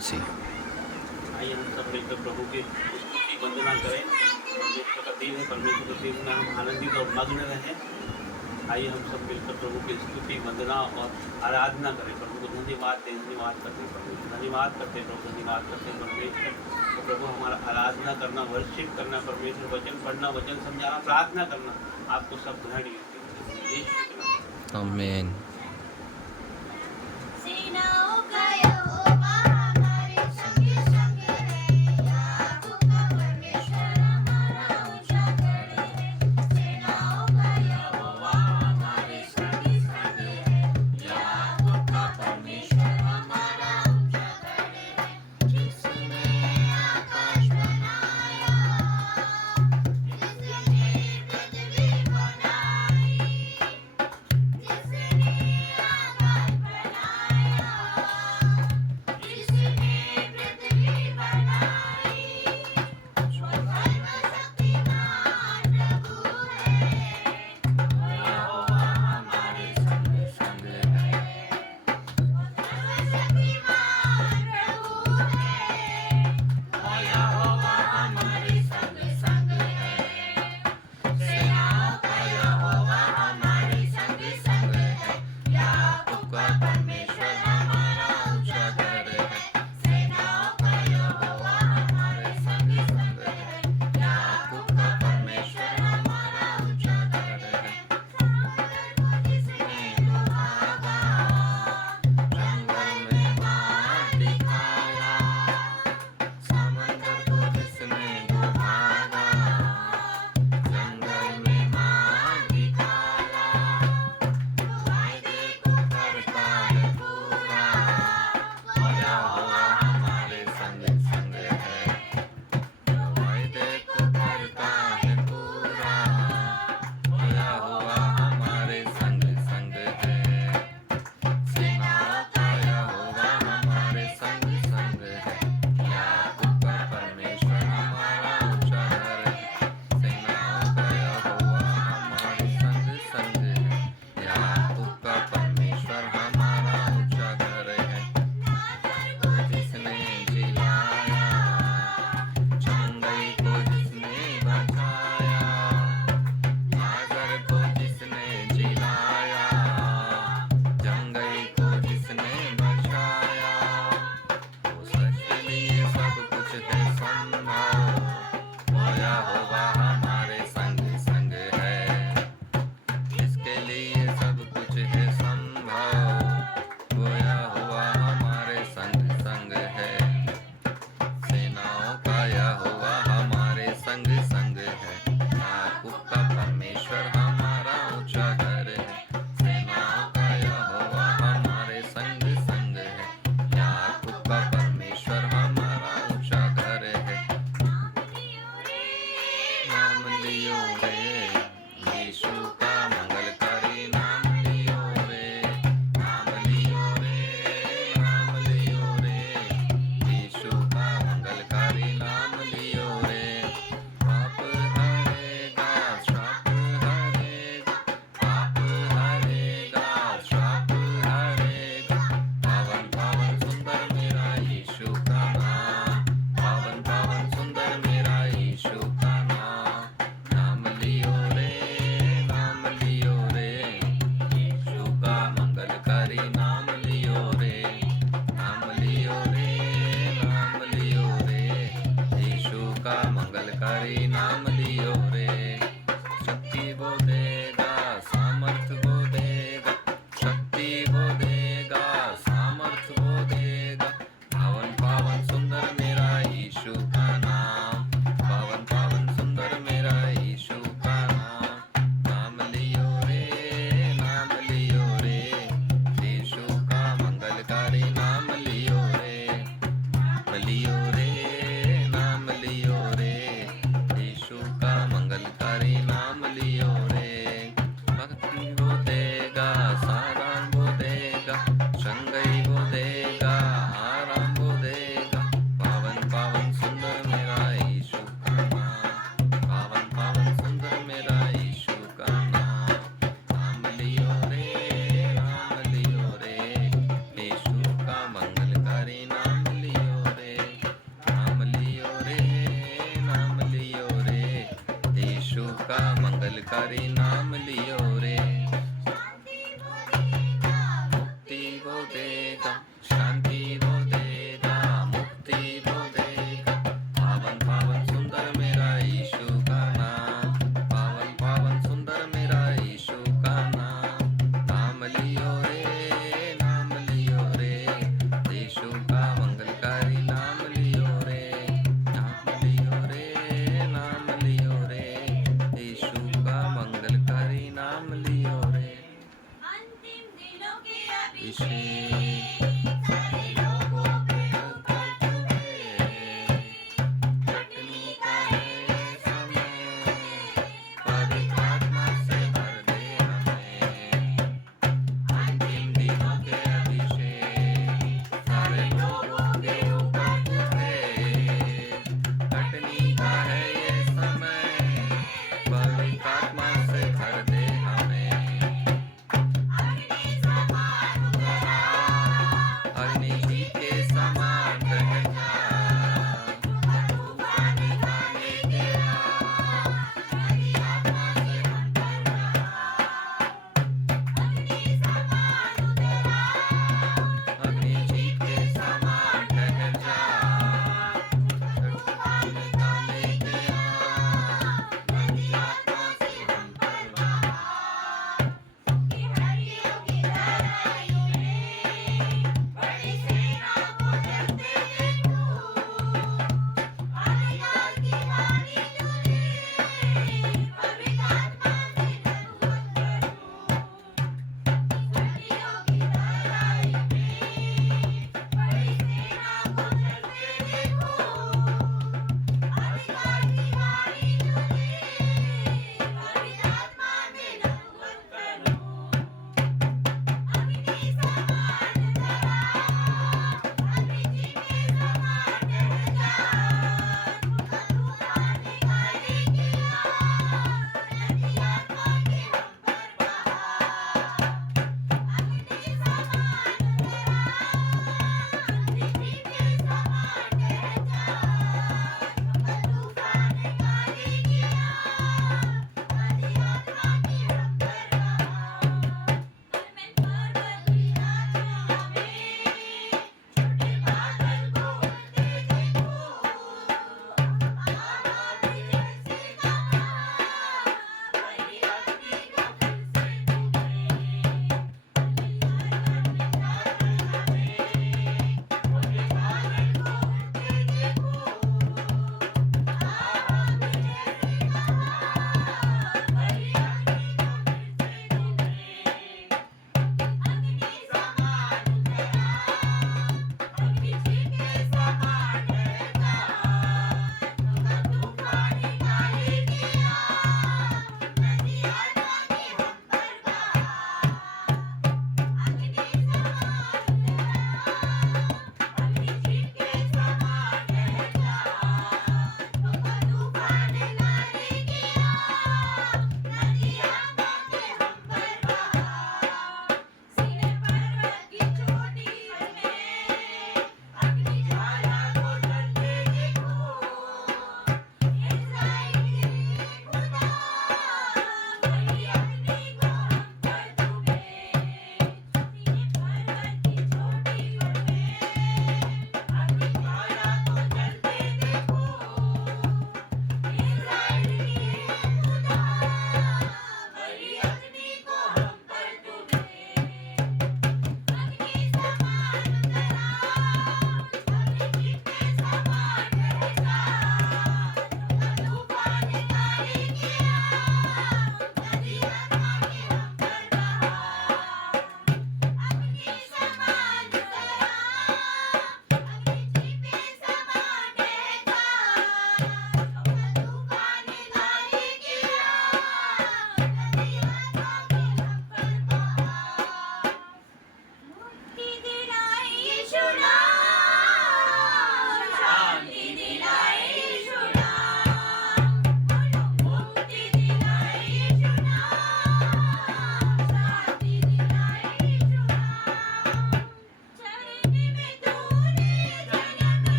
मसीह। आइए हम सब मिलकर प्रभु की स्तुति वंदना करें। परमेश्वर का दिन है, परमेश्वर के दिन में हम आनंदित और मग्न रहें। आइए हम सब मिलकर प्रभु की स्तुति वंदना और आराधना करें। प्रभु को धन्यवाद दें, धन्यवाद करते हैं प्रभु, धन्यवाद करते हैं प्रभु, धन्यवाद करते हैं परमेश्वर। तो प्रभु हमारा आराधना करना, वर्शिप करना, परमेश्वर वचन पढ़ना, वचन समझाना, प्रार्थना करना आपको सब ग्रहण यीशु के नाम। आमीन। सेनाओं का यहोवा हमारे संगे संगे है, याकूब का परमेश्वर हमारा ऊंचा गढ़ है। सेनाओं का यहोवा हमारे संगे संगे है, याकूब का परमेश्वर हमारा ऊंचा गढ़ है। जिसने आकाश बनाया, जिसने पृथ्वी बनाई, जिसने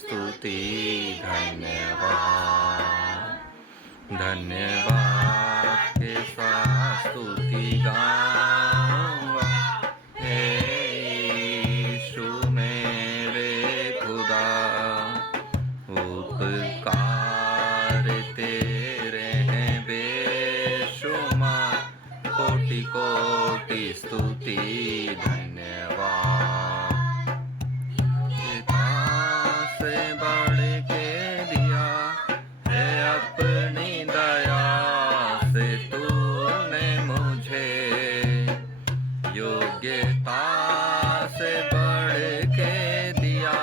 स्तुति धन्यवाद। धन्यवाद के साथ स्तुति गाऊंगा, हे यीशु मेरे खुदा। उपकार तेरे हैं बेशुमार, कोटि कोटि स्तुति धन्यवाद। पिता से बढ़ के दिया है अपनी दया से तूने मुझे, योग्यता से बढ़ के दिया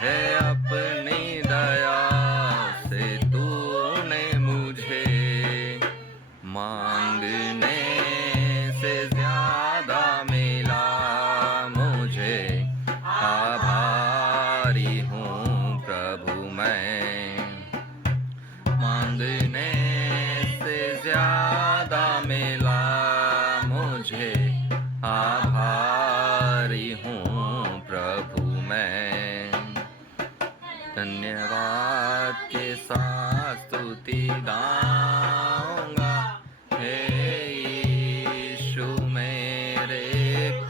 है अपनी दया से तूने मुझे। मांगने से ज्यादा मिला मुझे, आभारी हूँ प्रभु मैं। मांगने से ज्यादा मिला मुझे, आभारी हूँ प्रभु मैं। धन्यवाद के साथ स्तुति गाऊंगा, हे यीशु मेरे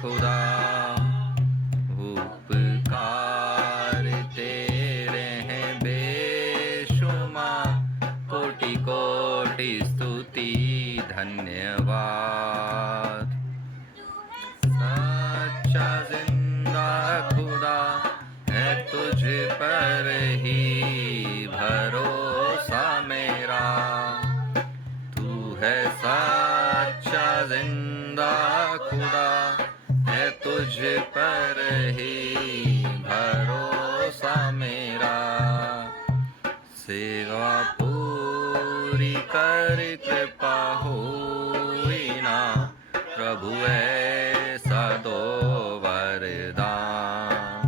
खुदा। उपकार तेरे हैं बेशुमार, कोटि कोटि स्तुति धन्यवाद। सच्चा जिंदा खुदा है, तुझ पर ही भरोसा मेरा। तू है सच्चा जिंदा खुदा है, तुझ पर ही भरोसा मेरा। सेवा पूरी कर कृपा हुई ना, प्रभु ऐसा दो वरदान।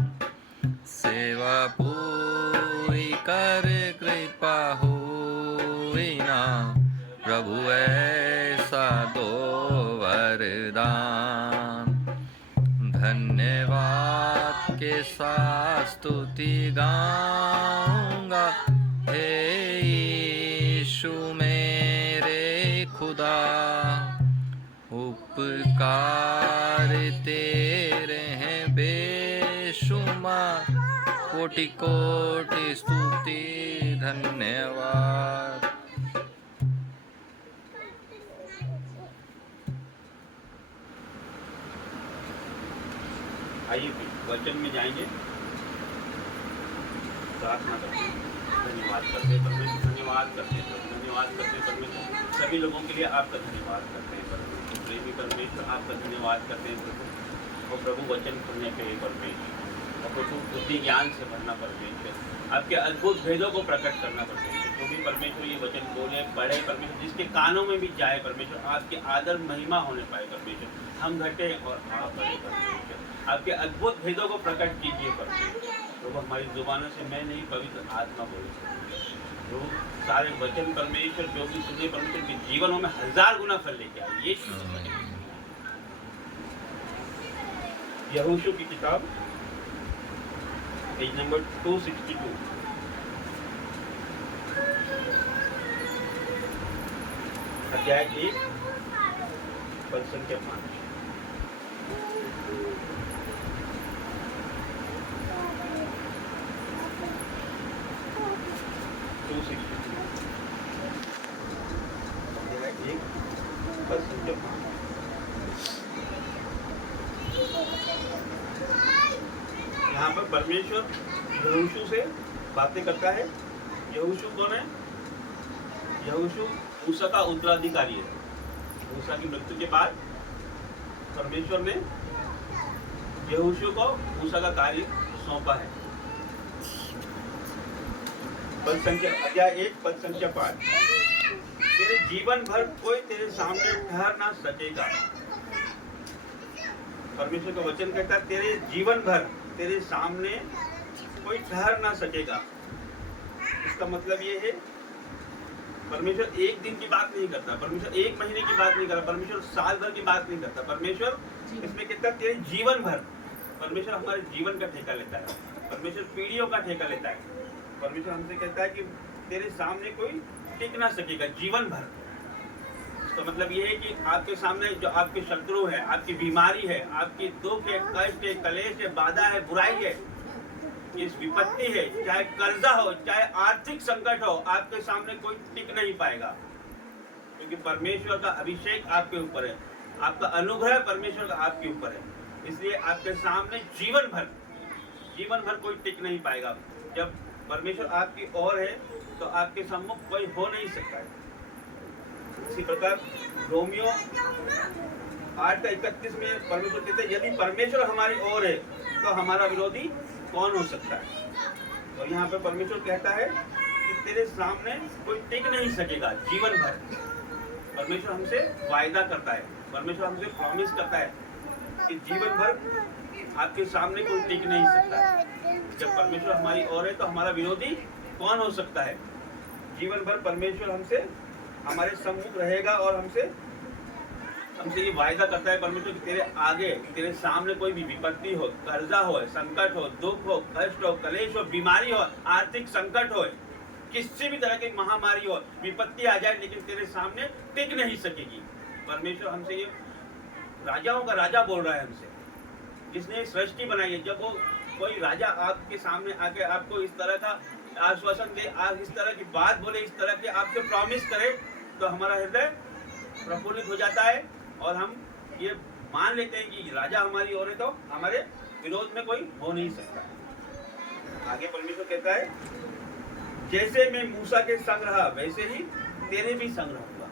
सेवा पूरी कर कृपा हुई ना, प्रभु ऐसा दो वरदान। धन्यवाद के साथ स्तुति गाऊंगा, हे यीशु मेरे खुदा। उपकार तेरे हैं बेशुमार, कोटि कोटि स्तुति धन्यवाद। आइए वचन में जाएंगे, प्रार्थना करते हैं। धन्यवाद करते हैं परमेश्वर, धन्यवाद करते हैं प्रभु, धन्यवाद करते हैं परमेश्वर। सभी लोगों के लिए आपका धन्यवाद करते हैं परमेश्वर। प्रेमी परमेश्वर आपका धन्यवाद करते हैं प्रभु। और प्रभु वचन सुनने के लिए परमेश्वर, और प्रभु बुद्धि ज्ञान से भरना परमेश्वर, आपके अद्भुत भेदों को प्रकट करना परमेश्वर। जो भी परमेश्वर ये वचन बोले पढ़े परमेश्वर, जिसके कानों में भी जाए परमेश्वर, आपके आदर महिमा होने पाए परमेश्वर। हम घटे और आप बढ़े परमेश्वर, आपके अद्भुत भेदों को प्रकट कीजिए परमेश्वर। प्रभु हमारी जुबानों से मैं नहीं, पवित्र आत्मा बोले जो सारे वचन परमेश्वर जो भी सुने परमेश्वर के जीवनों में 1000 गुना फल लेके आए। ये यहोशू की किताब पेज नंबर 262, अध्याय 1 पद संख्या 5। यहाँ पर परमेश्वर यहोशू से बातें करता है। यहोशू कौन है? यहोशू मूसा का उत्तराधिकारी है। मूसा की मृत्यु के बाद परमेश्वर ने यहोशू को मूसा का कार्य सौंपा है। पद संख्या अध्याय 1 पद संख्या 5। तेरे जीवन भर कोई तेरे सामने ठहर ना सकेगा। परमेश्वर का वचन कहता है तेरे जीवन भर तेरे सामने कोई ठहर ना सकेगा। इसका मतलब ये है परमेश्वर एक दिन की बात नहीं करता, परमेश्वर एक महीने की बात नहीं करता, परमेश्वर साल भर की बात नहीं करता। परमेश्वर इसमें कहता है तेरे जीवन भर। परमेश्वर हमारे जीवन का ठेका लेता है। परमेश्वर पीढ़ियों का ठेका लेता है। परमेश्वर हमसे कहता है कि तेरे सामने कोई टिक ना सकेगा जीवन भर। इसका मतलब ये है कि आपके सामने जो आपके शत्रु है, आपकी बीमारी है, आपकी दुख है, कष्ट है, कलेश है, बाधा है, बुराई है, इस विपत्ति है, चाहे कर्जा हो, चाहे आर्थिक संकट हो, आपके सामने कोई टिक नहीं पाएगा, क्योंकि परमेश्वर का अभिषेक आपके ऊपर है, आपका अनुग्रह परमेश्वर का आपके ऊपर है। इसलिए आपके सामने जीवन भर कोई टिक नहीं पाएगा। जब परमेश्वर आपकी ओर है तो आपके सम्मुख कोई हो नहीं सकता है। इसी प्रकार रोमियो 8:31 में परमेश्वर कहते हैं, यदि परमेश्वर हमारी ओर है तो हमारा विरोधी कौन हो सकता है। और यहाँ पे परमेश्वर कहता है कि तेरे सामने कोई टिक नहीं सकेगा जीवन भर। परमेश्वर हमसे वायदा करता है, परमेश्वर हमसे प्रॉमिस करता है कि जीवन भर आपके सामने कोई टिक नहीं सकता। जब परमेश्वर हमारी ओर है तो हमारा विरोधी कौन हो सकता है। जीवन भर परमेश्वर हमसे हमारे सम्मुख रहेगा और हमसे ये वायदा करता है परमेश्वर कि तेरे आगे, तेरे सामने कोई भी विपत्ति हो, कर्जा हो, संकट हो, दुख हो, कष्ट हो, कलेश हो, बीमारी हो, आर्थिक संकट हो, किसी भी तरह की महामारी हो, विपत्ति आ जाए, लेकिन तेरे सामने टिक नहीं सकेगी। परमेश्वर हमसे ये राजाओं का राजा बोल रहा है हमसे, जिसने सृष्टि बनाई है। जब वो कोई राजा आपके सामने आके आपको इस तरह का आश्वासन दे, आप इस तरह की बात बोले, इस तरह के आपसे प्रॉमिस करे, तो हमारा हृदय प्रफुल्लित हो जाता है और हम ये मान लेते हैं कि राजा हमारी ओर है तो हमारे विरोध में कोई हो नहीं सकता। आगे परमेश्वर कहता है, जैसे मैं मूसा के संग रहा वैसे ही तेरे भी संग रहूंगा।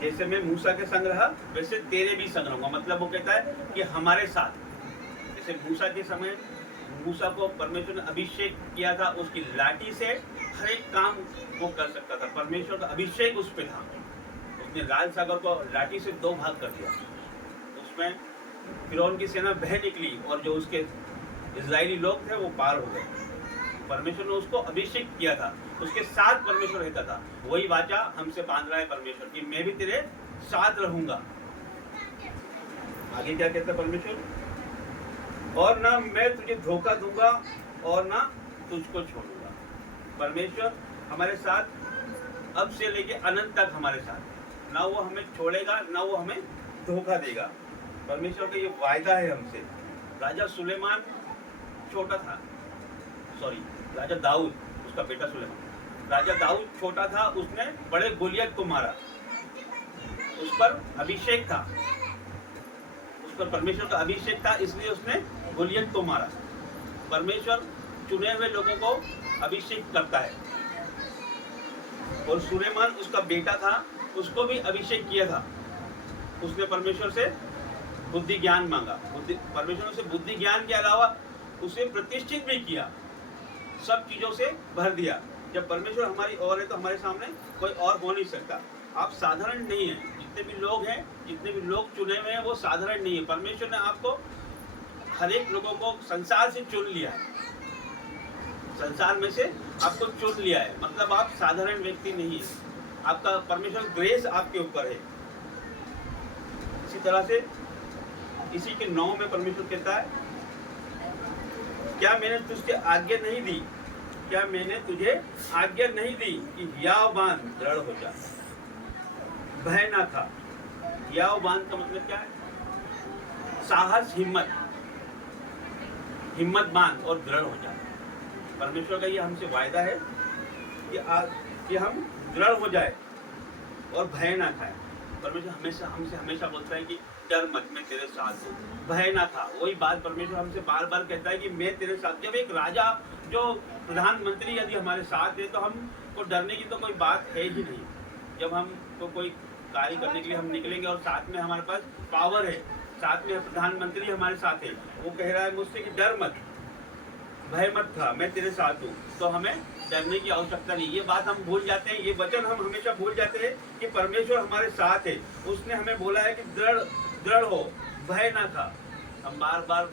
जैसे मैं मूसा के संग रहा वैसे तेरे भी संग रहूंगा। मतलब वो कहता है कि हमारे साथ, जैसे मूसा के समय मूसा को परमेश्वर ने अभिषेक किया था, उसकी लाठी से हर एक काम वो कर सकता था। परमेश्वर का अभिषेक उस पे था। उसने लाल सागर को लाठी से 2 भाग कर दिया। उसमें फिरौन की सेना बह निकली और जो उसके इजरायली लोग थे वो पार हो गए। परमेश्वर ने उसको अभिषेक किया था, उसके साथ परमेश्वर रहता था। वही वाचा हमसे बांध रहा है परमेश्वर कि मैं भी तेरे साथ रहूंगा। आगे क्या कहता है परमेश्वर, और ना मैं तुझे धोखा दूंगा और ना तुझको छोड़ूंगा। परमेश्वर हमारे साथ अब से लेके अनंत तक हमारे साथ, ना वो हमें छोड़ेगा ना वो हमें धोखा देगा। परमेश्वर का ये वायदा है हमसे। राजा सुलेमान छोटा था, राजा दाऊद, उसका बेटा सुलेमान। राजा दाऊद छोटा था, उसने बड़े गोलियत को मारा, उस पर अभिषेक था, उस पर परमेश्वर का अभिषेक था, इसलिए उसने गोलियत को मारा। परमेश्वर चुने हुए लोगों को अभिषेक करता है। और सुलेमान उसका बेटा था, उसको भी अभिषेक किया था। उसने परमेश्वर से बुद्धि ज्ञान मांगा। परमेश्वर ने उसे बुद्धि ज्ञान के अलावा उसे प्रतिष्ठित भी किया, सब चीजों से भर दिया। जब परमेश्वर हमारी ओर है तो हमारे सामने कोई और हो नहीं सकता। आप साधारण नहीं हैं। जितने भी लोग हैं, जितने भी लोग चुने हुए हैं, वो साधारण नहीं है। परमेश्वर ने आपको, हर एक लोगों को संसार से चुन लिया है, संसार में से आपको चुन लिया है। मतलब आप साधारण व्यक्ति नहीं है। आपका परमेश्वर ग्रेस आपके ऊपर है। इसी तरह से इसी के 9 में परमेश्वर कहता है, क्या मैंने तुझे आज्ञा नहीं दी, क्या मैंने तुझे आज्ञा नहीं दी कि याव बांध दृढ़ हो जा, भय ना खा। याव बांध का मतलब क्या है? साहस, हिम्मत बांध और दृढ़ हो जा। परमेश्वर का ये हमसे वायदा है कि हम दृढ़ हो जाए और भय ना खाए। परमेश्वर हमसे हमेशा बोलता है कि डर मत, मैं तेरे साथ हूँ, भय ना था। वही बात परमेश्वर हमसे बार बार कहता है कि मैं तेरे साथ। जब एक राजा, जो प्रधानमंत्री यदि हमारे साथ है तो हमको डरने की तो कोई बात है ही नहीं। जब हम तो कोई कार्य करने के लिए हम निकलेंगे और साथ में हमारे पास पावर है, साथ में प्रधानमंत्री हमारे साथ है, वो कह रहा है मुझसे कि डर मत, भय मत था, मैं तेरे साथ हूँ, तो हमें डरने की आवश्यकता नहीं। ये बात हम भूल जाते हैं, ये वचन हम हमेशा भूल जाते हैं कि परमेश्वर हमारे साथ है। उसने हमें बोला है कि दृढ़ हो, भय ना था। हम बार बार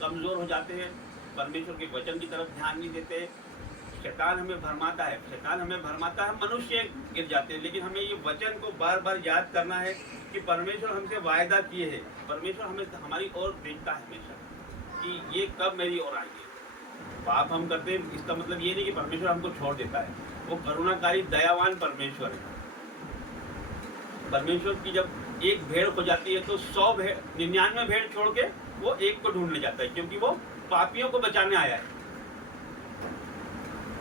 कमजोर हो जाते हैं, परमेश्वर के वचन की तरफ ध्यान नहीं देते। शैतान हमें भरमाता है, मनुष्य गिर जाते हैं। लेकिन हमें ये वचन को बार बार याद करना है कि परमेश्वर हमसे वायदा किए है। परमेश्वर हमें हमारी ओर देखता है हमेशा कि ये कब मेरी ओर आएगी। पाप हम करते हैं, इसका मतलब ये नहीं कि परमेश्वर हमको छोड़ देता है। वो करुणाकारी दयावान परमेश्वर है। परमेश्वर की जब एक भेड़ हो जाती है तो 100 भेड़ 99 भेड़ छोड़ के वो एक को ढूंढने जाता है, क्योंकि वो पापियों को बचाने आया है।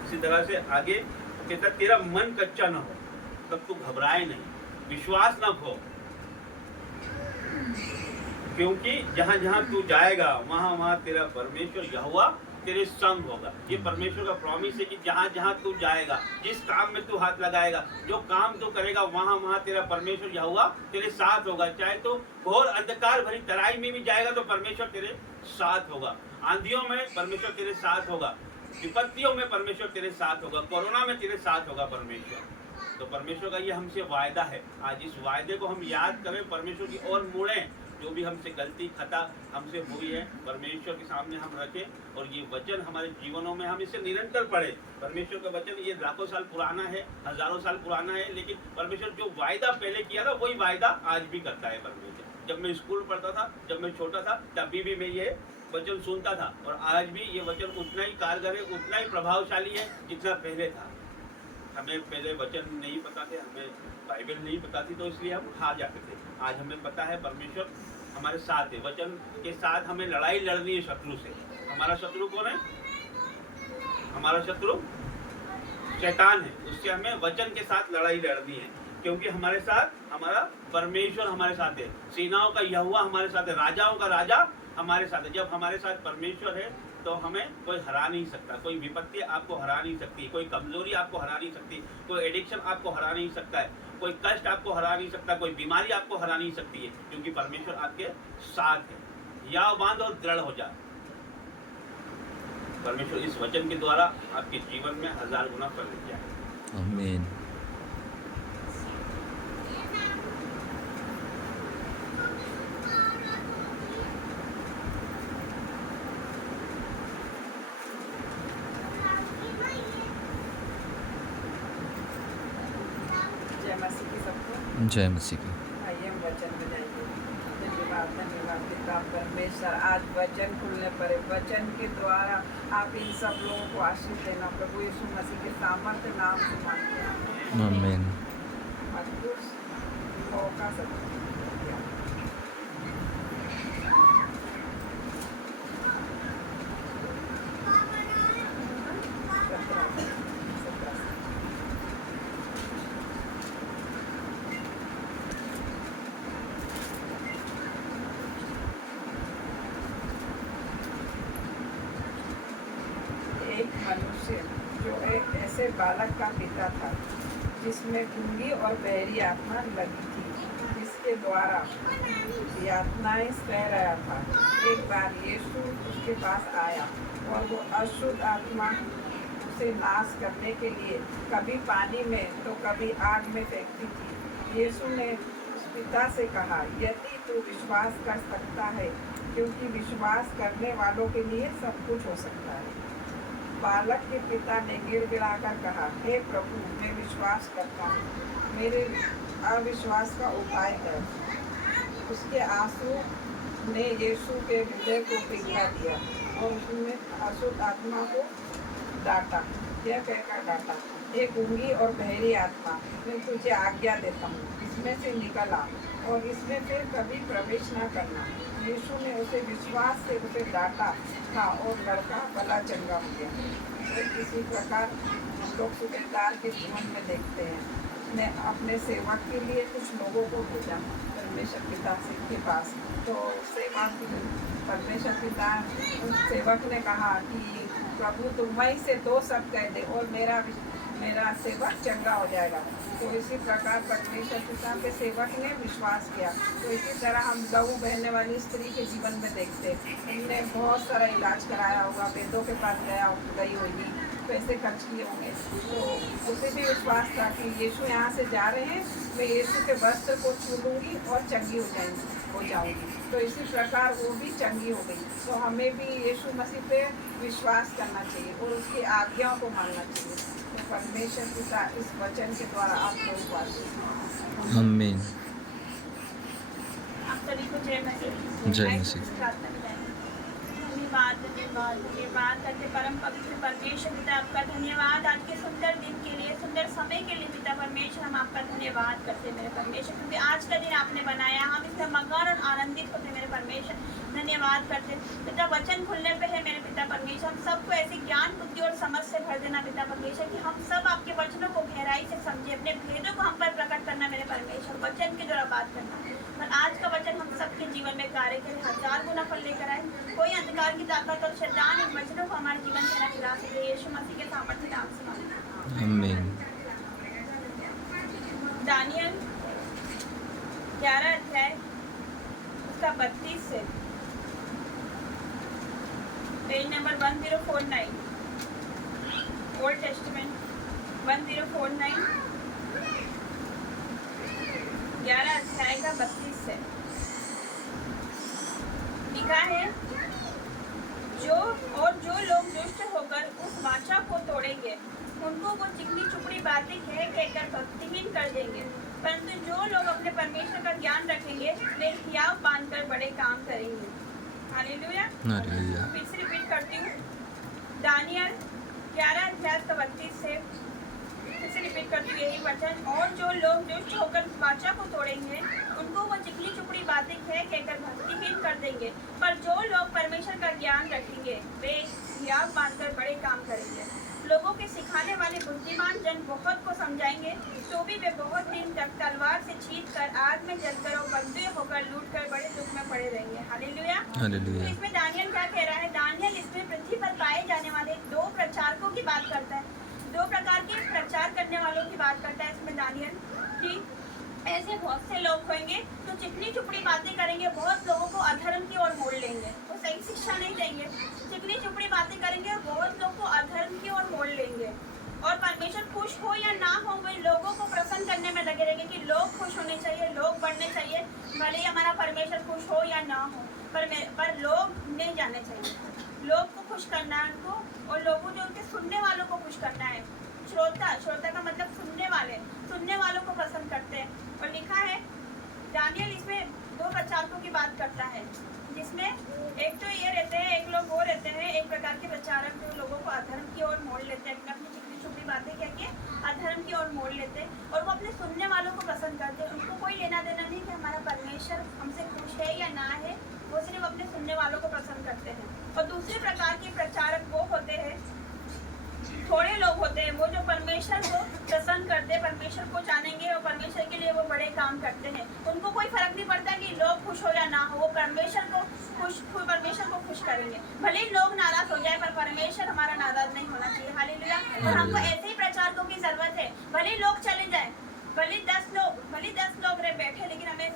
इसी तरह से आगे कहता है, तेरा मन कच्चा ना हो, तब तू घबराए नहीं, विश्वास ना खो, क्योंकि जहां जहां तू जाएगा वहां वहां तेरा परमेश्वर यहोवा तेरे संग होगा। ये परमेश्वर का प्रॉमिस है कि जहां जहां तू जाएगा, जिस काम में तू हाथ लगाएगा, जो काम तू करेगा, वहां वहां तेरा परमेश्वर यहोवा तेरे साथ होगा। चाहे तो घोर अंधकार भरी तराई में भी जाएगा तो परमेश्वर तेरे साथ होगा। आंधियों में परमेश्वर तेरे साथ होगा, विपत्तियों में परमेश्वर तेरे साथ होगा, कोरोना में तेरे साथ होगा परमेश्वर। तो परमेश्वर का ये हमसे वायदा है। आज इस वायदे को हम याद करें, परमेश्वर की ओर मुड़ें। जो भी हमसे गलती खता हमसे हुई है परमेश्वर के सामने हम रखें, और ये वचन हमारे जीवनों में हम इसे निरंतर पढ़ें। परमेश्वर का वचन ये लाखों साल पुराना है, हजारों साल पुराना है, लेकिन परमेश्वर जो वायदा पहले किया था वही वायदा आज भी करता है परमेश्वर। जब मैं स्कूल पढ़ता था, जब मैं छोटा था, तभी भी मैं ये वचन सुनता था, और आज भी ये वचन उतना ही कारगर है, उतना ही प्रभावशाली है जितना पहले था। हमें पहले वचन नहीं पता थे, हमें बाइबल नहीं पता थी, तो इसलिए हम हार जाते थे। आज हमें पता है परमेश्वर हमारे साथ है। वचन के साथ हमें लड़ाई लड़नी है शत्रु से। हमारा शत्रु कौन है? हमारा शत्रु शैतान है। उससे हमें वचन के साथ लड़ाई लड़नी है, क्योंकि हमारे साथ हमारा परमेश्वर हमारे साथ है, सेनाओं का यहोवा हमारे साथ है, राजाओं का राजा हमारे साथ है। जब हमारे साथ परमेश्वर है तो हमें कोई हरा नहीं सकता, कोई विपत्ति आपको हरा नहीं सकती, कोई कमजोरी आपको हरा नहीं सकती, कोई एडिक्शन आपको हरा नहीं सकता है, कोई कष्ट आपको हरा नहीं सकता, कोई बीमारी आपको हरा नहीं सकती है, क्योंकि परमेश्वर आपके साथ है। याव बांध और दृढ़ हो जा। परमेश्वर इस वचन के द्वारा आपके जीवन में 1000 गुना फल दे जाए। आमीन। जय मसीह की सबको। जय मसीह की। आइए हम वचन में जाएंगे। धन्यवाद पिता परमेश्वर, आज वचन खुलने पर वचन के द्वारा आप इन सब लोगों को आशीष देना प्रभु यीशु मसीह के सामर्थ्य नाम से मांगते हैं। आमीन। अद्भुत मौका सब एक मनुष्य जो एक ऐसे बालक का पिता था जिसमें गूंगी और बहरी आत्मा लगी थी, जिसके द्वारा यातनाएं सह रहा था। एक बार यीशु उसके पास आया और वो अशुद्ध आत्मा उसे नाश करने के लिए कभी पानी में तो कभी आग में फेंकती थी। यीशु ने उस पिता से कहा, यदि तू विश्वास कर सकता है, क्योंकि विश्वास करने वालों के लिए सब कुछ हो सकता है। बालक के पिता ने गिड़गिड़ाकर कहा, हे प्रभु, मैं विश्वास करता हूँ, मेरे अविश्वास का उपाय है। उसके आंसू ने यीशु के हृदय को पिघला दिया और उसने अशुद्ध आत्मा को डांटा। यह कहकर डांटा, हे गूंगी और बहरी आत्मा, मैं तुझे आज्ञा देता हूँ, इसमें से निकल आ और इसमें फिर कभी प्रवेश न करना। यीशु ने उसे विश्वास से उसे डांटा था और लड़का भला चंगा हो गया। तो इसी प्रकार हम लोग सूबेदार के जीवन में देखते हैं। ने अपने सेवक के लिए कुछ लोगों को भेजा परमेश्वर पिता के पास। तो सेवक परमेश्वर पिता उस सेवक ने कहा कि प्रभु तुम वहीं से 2 शब्द कह दे और मेरा सेवक चंगा हो जाएगा। तो इसी प्रकार परमेश्वर पिता के सेवक ने विश्वास किया। तो इसी तरह हम लहू बहने वाली स्त्री के जीवन में देखते हैं। उनने बहुत सारा इलाज कराया होगा, वेदों के पास गई होगी, पैसे खर्च किए होंगे, तो उसे भी विश्वास था कि यीशु यहाँ से जा रहे हैं, मैं यीशु के वस्त्र को छू लूँगी और चंगी हो जाऊँगी। तो इसी प्रकार वो भी चंगी हो गई। तो हमें भी यीशु मसीह पे विश्वास करना चाहिए और उसकी आज्ञाओं को मानना चाहिए। तो परमेश्वर पिता इस वचन के द्वारा आप लोगों को आशीष। आमीन। आप सभी को जय मसीह। जय मसीह। प्रार्थना करें। धन्यवाद धन्यवाद धन्यवाद करते परम पवित्र परमेश्वर पिता आपका धन्यवाद आज के सुंदर दिन के लिए, सुंदर समय के लिए पिता परमेश्वर हम आपका धन्यवाद करते मेरे परमेश्वर, क्योंकि आज का दिन आपने बनाया, हम इसमें मगन और आनंदित होते मेरे परमेश्वर, धन्यवाद करते पिता। वचन खुलने पे है मेरे पिता परमेश्वर, हम सबको ऐसी ज्ञान बुद्धि और समझ से भर देना पिता परमेश्वर कि हम सब आपके वचनों को गहराई से समझे, अपने भेदों को हम पर प्रकट करना मेरे परमेश्वर, वचन के द्वारा बात करना। और आज का वचन हम सबके जीवन में कार्य करे, 1000 गुना फल लेकर आए, कोई अंधकार की ताकत और शैतान इन वचनों को हमारे जीवन में न खिला सके। यीशु मसीह के सामर्थ्य नाम से मांगते हैं। आमीन। दानियल 11 अध्याय उसका 32 से पेज नंबर 1049, ओल्ड टेस्टमेंट 1049, 11 अध्याय का 32 से लिखा है, जो लोग दुष्ट होकर उस वाचा को तोड़ेंगे उनको वो चिकनी चुपड़ी बातें कह कहकर भक्तिहीन कर देंगे, परंतु जो लोग अपने परमेश्वर का ज्ञान रखेंगे वे हियाव बांधकर बड़े काम करेंगे। हालेलुया। हालेलुया। फिर से रिपीट करती हूँ, दानियल 11 अध्याय का 32 से फिर से रिपीट करती हूँ यही वचन, और जो लोग दुष्ट होकर वाचा को तोड़ेंगे उनको वो चिकनी चुपड़ी बातें कह कहकर भक्तिहीन कर देंगे, पर जो लोग परमेश्वर का ज्ञान रखेंगे वे हियाव बांधकर बड़े काम करेंगे। लोगों के सिखाने वाले बुद्धिमान जन बहुत को समझाएंगे, तो भी वे बहुत दिन तक तलवार से छींच कर आग में जलकर और बंधुए होकर लूट कर बड़े दुख में पड़े रहेंगे। हालेलुया। हालेलुया। तो इसमें दानियल क्या कह रहा है? दानियल इसमें पृथ्वी पर पाए जाने वाले 2 प्रचारकों की बात करता है, 2 प्रकार के प्रचार करने वालों की बात करता है इसमें दानियल, कि ऐसे बहुत से लोग होंगे तो चिकनी चुपड़ी बातें करेंगे, बहुत लोगों को अधर्म की ओर मोड़ लेंगे, वो सही शिक्षा नहीं देंगे, चिकनी चुपड़ी बातें करेंगे और बहुत लोगों को अधर्म की ओर मोड़ लेंगे। और परमेश्वर खुश हो या ना हो, वे लोगों को प्रसन्न करने में लगे रहेंगे कि लोग खुश होने चाहिए, लोग बढ़ने चाहिए, भले ही हमारा परमेश्वर खुश हो या ना हो, पर लोग नहीं जाने चाहिए, लोग को खुश करना है उनको, और लोगों जो उनके सुनने वालों को खुश करना है। श्रोता का मतलब सुनने वालों को पसंद करते हैं। और लिखा है दानियल इसमें 2 प्रचारकों की बात करता है, जिसमें एक तो ये रहते हैं, एक लोग वो रहते हैं, एक प्रकार के प्रचारक जो लोगों को अधर्म की ओर मोड़ लेते हैं, अपनी चिकनी चुपड़ी बातें कह के अधर्म की ओर मोड़ लेते हैं, और वो अपने सुनने वालों को पसंद करते हैं। उनको कोई लेना देना नहीं कि हमारा परमेश्वर हमसे खुश है या ना है, वो सिर्फ अपने सुनने वालों को पसंद करते हैं। और दूसरे प्रकार के प्रचारक वो होते हैं, थोड़े लोग होते हैं, वो जो परमेश्वर को प्रसन्न करते हैं, परमेश्वर को जानेंगे और परमेश्वर के लिए वो बड़े काम करते हैं। उनको कोई फर्क नहीं पड़ता कि लोग खुश हो या ना हो, वो परमेश्वर को खुश करेंगे, भले ही लोग नाराज हो जाए, पर परमेश्वर हमारा नाराज नहीं होना चाहिए। हालेलुया। और हमको ऐसे ही प्रचारकों की जरूरत है, भले ही लोग चले जाए, भले 10 लोग रहे बैठे, लेकिन हमें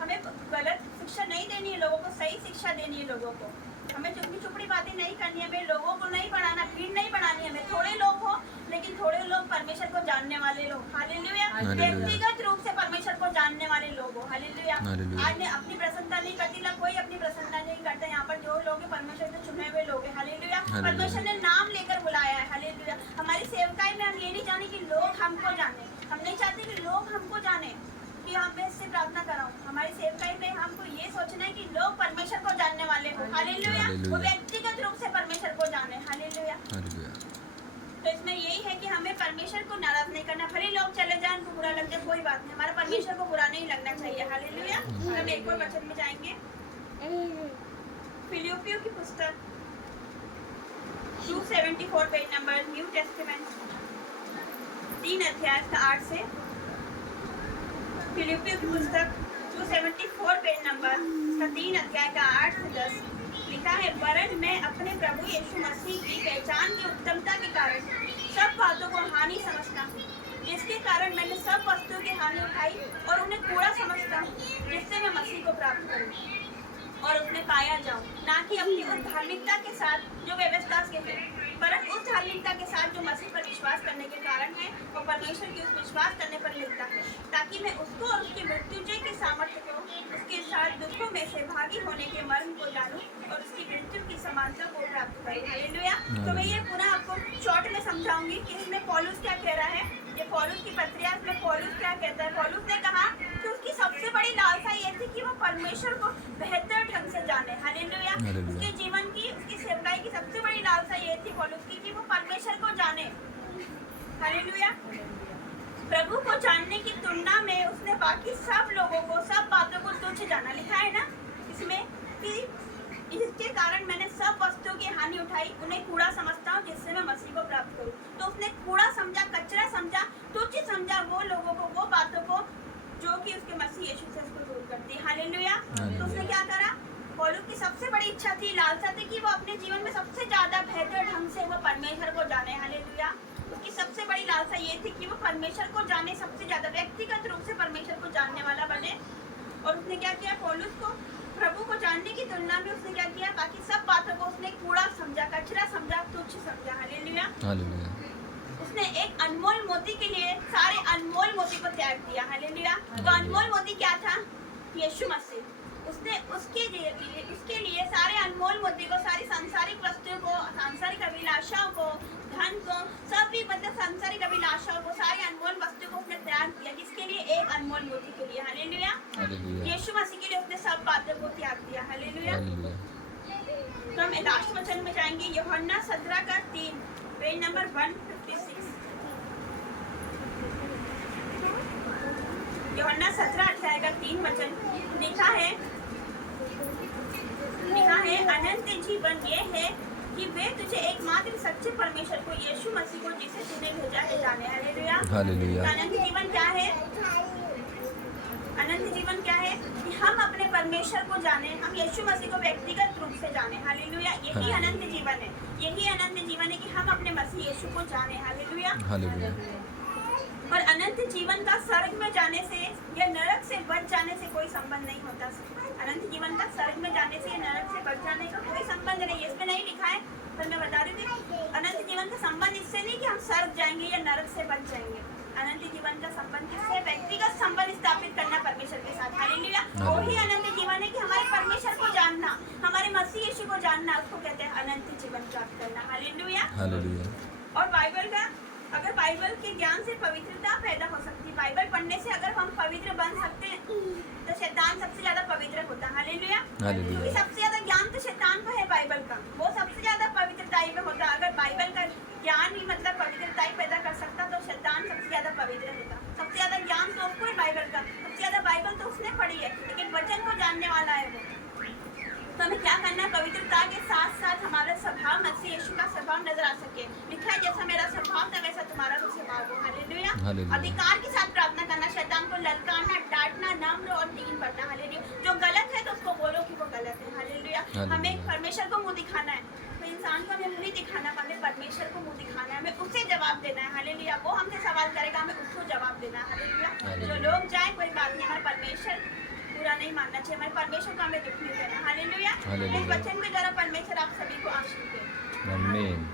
हमें गलत शिक्षा नहीं देनी है, लोगों को सही शिक्षा देनी है। लोगों को हमें चुपड़ी बातें नहीं करनी है, हमें लोगों को नहीं बढ़ाना, भीड़ नहीं बढ़ानी है, हमें थोड़े लोग हो, लेकिन थोड़े लोग परमेश्वर को जानने वाले लोग। हालेलुया। व्यक्तिगत रूप से परमेश्वर को जानने वाले लोग हो। हालेलुया। आज मैं अपनी प्रसन्नता नहीं करती ना, कोई अपनी प्रसन्नता नहीं करता। यहाँ पर जो लोग परमेश्वर के चुने हुए लोग हैं। हालेलुया। परमेश्वर ने नाम लेकर बुलाया है। हालेलुया। हमारी सेवकाई में हम ये नहीं जाने कि लोग हमको जाने, हम नहीं चाहते कि लोग हमको जाने कि हम इससे प्रार्थना कराऊं। हमारी सेवकाई में हमको ये सोचना है कि लोग परमेश्वर को जानने वाले हो। हालेलुया। वो व्यक्तिगत रूप से परमेश्वर को जाने। हालेलुया। तो इसमें यही है कि हमें परमेश्वर को नाराज नहीं करना, भले लोग चले जाए, उनको बुरा लग जाए, कोई बात नहीं, हमारा परमेश्वर को बुरा नहीं लगना चाहिए। हालेलुया। हम एक और वचन में जाएंगे, फिलिप्पियों की पुस्तक 274 पेज नंबर, न्यू टेस्टामेंट 3 अध्याय का 8 से, फिलिप्पियों की पुस्तक 274 पेज नंबर 3 अध्याय का 8 से 10 लिखा है, वरन मैं अपने प्रभु यीशु मसीह की पहचान की उत्तमता के कारण सब बातों को हानि समझता हूँ, जिसके कारण मैंने सब वस्तुओं की हानि उठाई और उन्हें कूड़ा समझता हूँ, जिससे मैं मसीह को प्राप्त करूँ और उसमें पाया जाऊँ, ना कि अपनी उस धार्मिकता के साथ जो व्यवस्था के है, परंतु उस धार्मिकता के साथ जो मसीह पर विश्वास करने के कारण है और परमेश्वर की उस विश्वास करने पर मिलता है, ताकि मैं उसको और उसकी मृत्युंजय की सामर्थ्य को, उसके साथ दुखों में से भागी होने के मर्म को जानूं और उसकी मृत्यु की समानता को प्राप्त करूं। हालेलुया। तो मैं ये पुनः आपको शॉर्ट में समझाऊंगी कि इसमें पौलुस क्या कह रहा है। ये पौलुस की पत्रिया में पौलुस क्या कहता है। पौलुस ने कहा कि उसकी सबसे बड़ी लालसा ये थी कि वो परमेश्वर को बेहतर ढंग से जाने। हालेलुया। हालेलुया। उसके जीवन की, उसकी सेवकाई की सबसे बड़ी लालसा ये थी पौलुस की कि वो परमेश्वर को जाने। हालेलुया। प्रभु को जानने की तुलना में उसने बाकी सब लोगों को, सब बातों को तुच्छ जाना। लिखा है ना इसमें कि इसके कारण मैंने सब वस्तुओं की हानि उठाई, उन्हें कूड़ा समझता हूँ जिससे मैं मसीह को प्राप्त करूँ। तो उसने कूड़ा समझा, कचरा समझा, तुच्छ समझा वो लोगों को, वो बातों को जो कि उसके मसीह यीशु से उसको दूर करती। हालेलुया। तो उसने क्या करा? पौलुस की सबसे बड़ी इच्छा थी, लालसा थी कि वो अपने जीवन में सबसे ज्यादा बेहतर ढंग से वो परमेश्वर को जाने। हालेलुया। उसकी सबसे बड़ी लालसा ये थी कि वो परमेश्वर को जाने, सबसे ज्यादा व्यक्तिगत रूप से परमेश्वर को जानने वाला बने। और उसने क्या किया? पौलुस को प्रभु को जानने की तुलना में उसने क्या किया? बाकी सब बातों को उसने कूड़ा समझा, कचरा समझा, तुच्छ समझा। हालेलुया। हालेलुया। उसने एक अनमोल मोती के लिए सारे अनमोल मोती को त्याग दिया। हालेलुया। तो अनमोल मोती क्या था? यीशु मसीह। उसने उसके लिए सारे अनमोल मोती को, सारी सांसारिक वस्तुओं को, सांसारिक अभिलाषाओं को, धन को, सभी मतलब सांसारिक अभिलाषाओं को, सारी अनमोल वस्तुओं को उसने त्याग दिया। किसके लिए? एक अनमोल मोती के लिए। हालेलुया। हालेलुया। यीशु मसीह के लिए उसने सब बातों को त्याग दिया। हालेलुया। हालेलुया। तो हम लास्ट वचन में जाएंगे, यूहन्ना 17:3, पेज नंबर 156। यूहन्ना 17:3 लिखा है, अनंत जीवन ये है कि वे तुझे एकमात्र सच्चे परमेश्वर को, यीशु मसीह को जिसे तूने भेजा है, जाने। हालेलुया। हालेलुया। अनंत जीवन क्या है? अनंत जीवन क्या है? कि हम अपने परमेश्वर को जाने, हम यीशु मसीह को व्यक्तिगत रूप से जाने। हालेलुया। यही अनंत जीवन है। यही अनंत जीवन है कि हम अपने मसीह यीशु को जाने। हालेलुया। हालेलुया। और अनंत जीवन का स्वर्ग में जाने से या नरक से बच जाने से कोई संबंध नहीं होता। अनंत जीवन का स्वर्ग में जाने से या नरक से बच जाने का कोई संबंध नहीं है। इसमें नहीं लिखा है, पर मैं बता रही थी, अनंत जीवन का संबंध इससे नहीं कि हम स्वर्ग जाएंगे या नरक से बच जाएंगे। अनंत जीवन का संबंध इससे व्यक्तिगत संबंध स्थापित करना परमेश्वर के साथ। हालेलुया। वही अनंत जीवन है कि हमारे परमेश्वर को जानना, हमारे मसीह यीशु को जानना, उसको कहते हैं अनंत जीवन प्राप्त करना। हालेलुया। हालेलुया। और बाइबल का, अगर बाइबल के ज्ञान से पवित्रता पैदा हो सकती है, बाइबल पढ़ने से अगर हम पवित्र बन सकते हैं, तो शैतान सबसे ज्यादा पवित्र होता है। हालेलुया। हालेलुया। क्योंकि सबसे ज्यादा ज्ञान तो शैतान को है बाइबल का, वो सबसे ज्यादा पवित्रताई में होता। अगर बाइबल का ज्ञान ही मतलब पवित्रताई पैदा कर सकता, तो शैतान सबसे ज्यादा पवित्र होता। सबसे ज्यादा ज्ञान तो उसको है बाइबल का, सबसे ज्यादा बाइबल तो उसने पढ़ी है, लेकिन वचन को जानने वाला है वो। तो हमें क्या करना है? पवित्रता के साथ साथ हमारा स्वभाव मसीह यीशु का स्वभाव नजर आ सके। लिखा है, जैसा मेरा स्वभाव था वैसा तुम्हारा भी स्वभाव हो। हालेलुया। हालेलुया। अधिकार के साथ प्रार्थना करना, शैतान को ललकारना, डांटना, नम्र और दीन बनना। हालेलुया। जो गलत है तो उसको बोलो कि वो गलत है। हालेलुया। हमें परमेश्वर को मुंह दिखाना है, तो इंसान को हमें मुंह नहीं दिखाना, हमें परमेश्वर को मुंह दिखाना है, हमें उससे जवाब देना है। हालेलुया। वो हमसे सवाल करेगा, हमें उसको जवाब देना है। हालेलुया। जो लोग जाए कोई बात नहीं, हमारा परमेश्वर बुरा नहीं मानना चाहिए, हमारे परमेश्वर को हमें दुख नहीं देना। हालेलुया। इस वचन के द्वारा परमेश्वर आप सभी को आशीष दे। आमीन।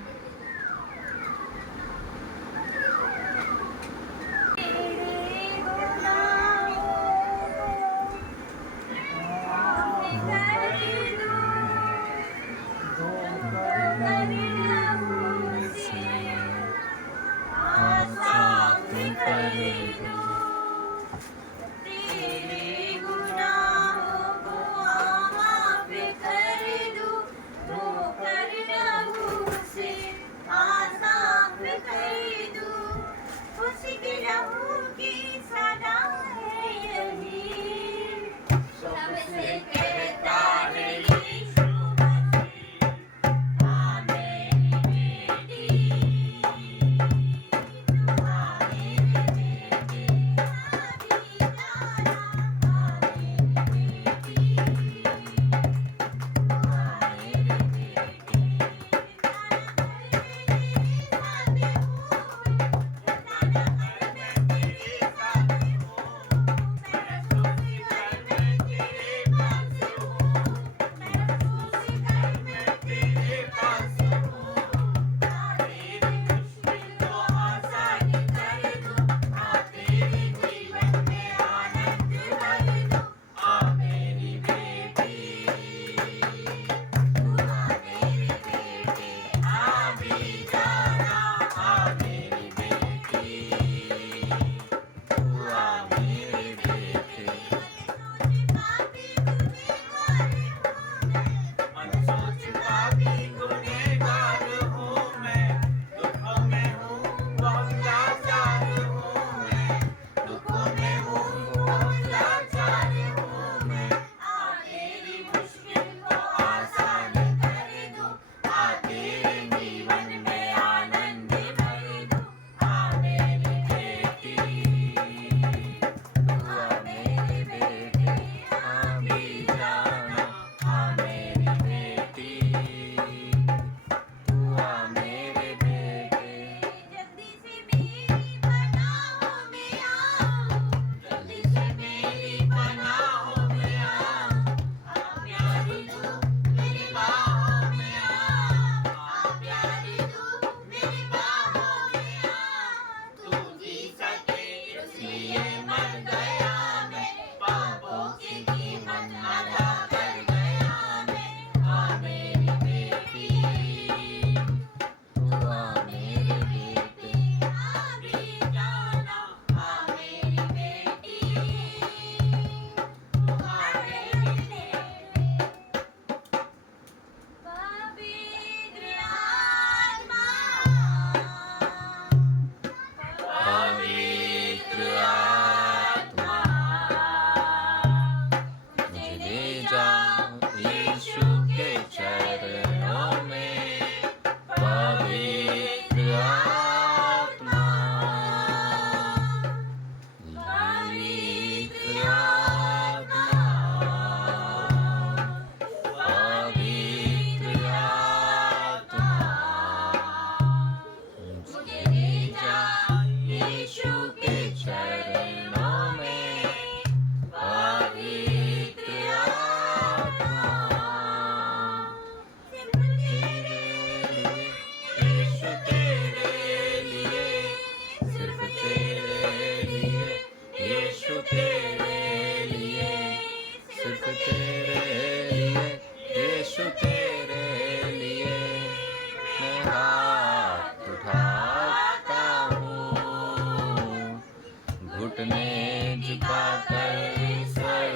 घुटने झुकाकर सर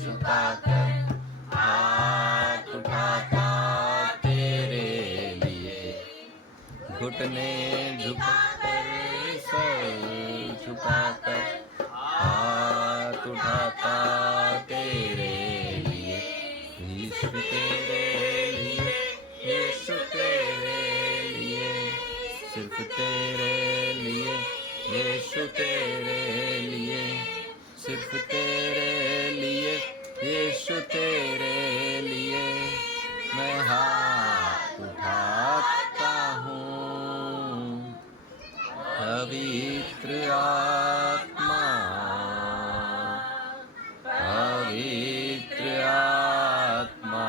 झुकाकर हाथ उठाता तेरे लिए, घुटने झुकाकर सर झुकाकर हाथ उठाता तेरे लिए, यीशु तेरे लिए, यीशु तेरे लिए, सिर्फ तेरे लिए, यीशु तेरे लिए, सिर्फ तेरे लिए, यीशु तेरे लिए मैं हाथ उठाता हूँ। पवित्र आत्मा, पवित्र आत्मा,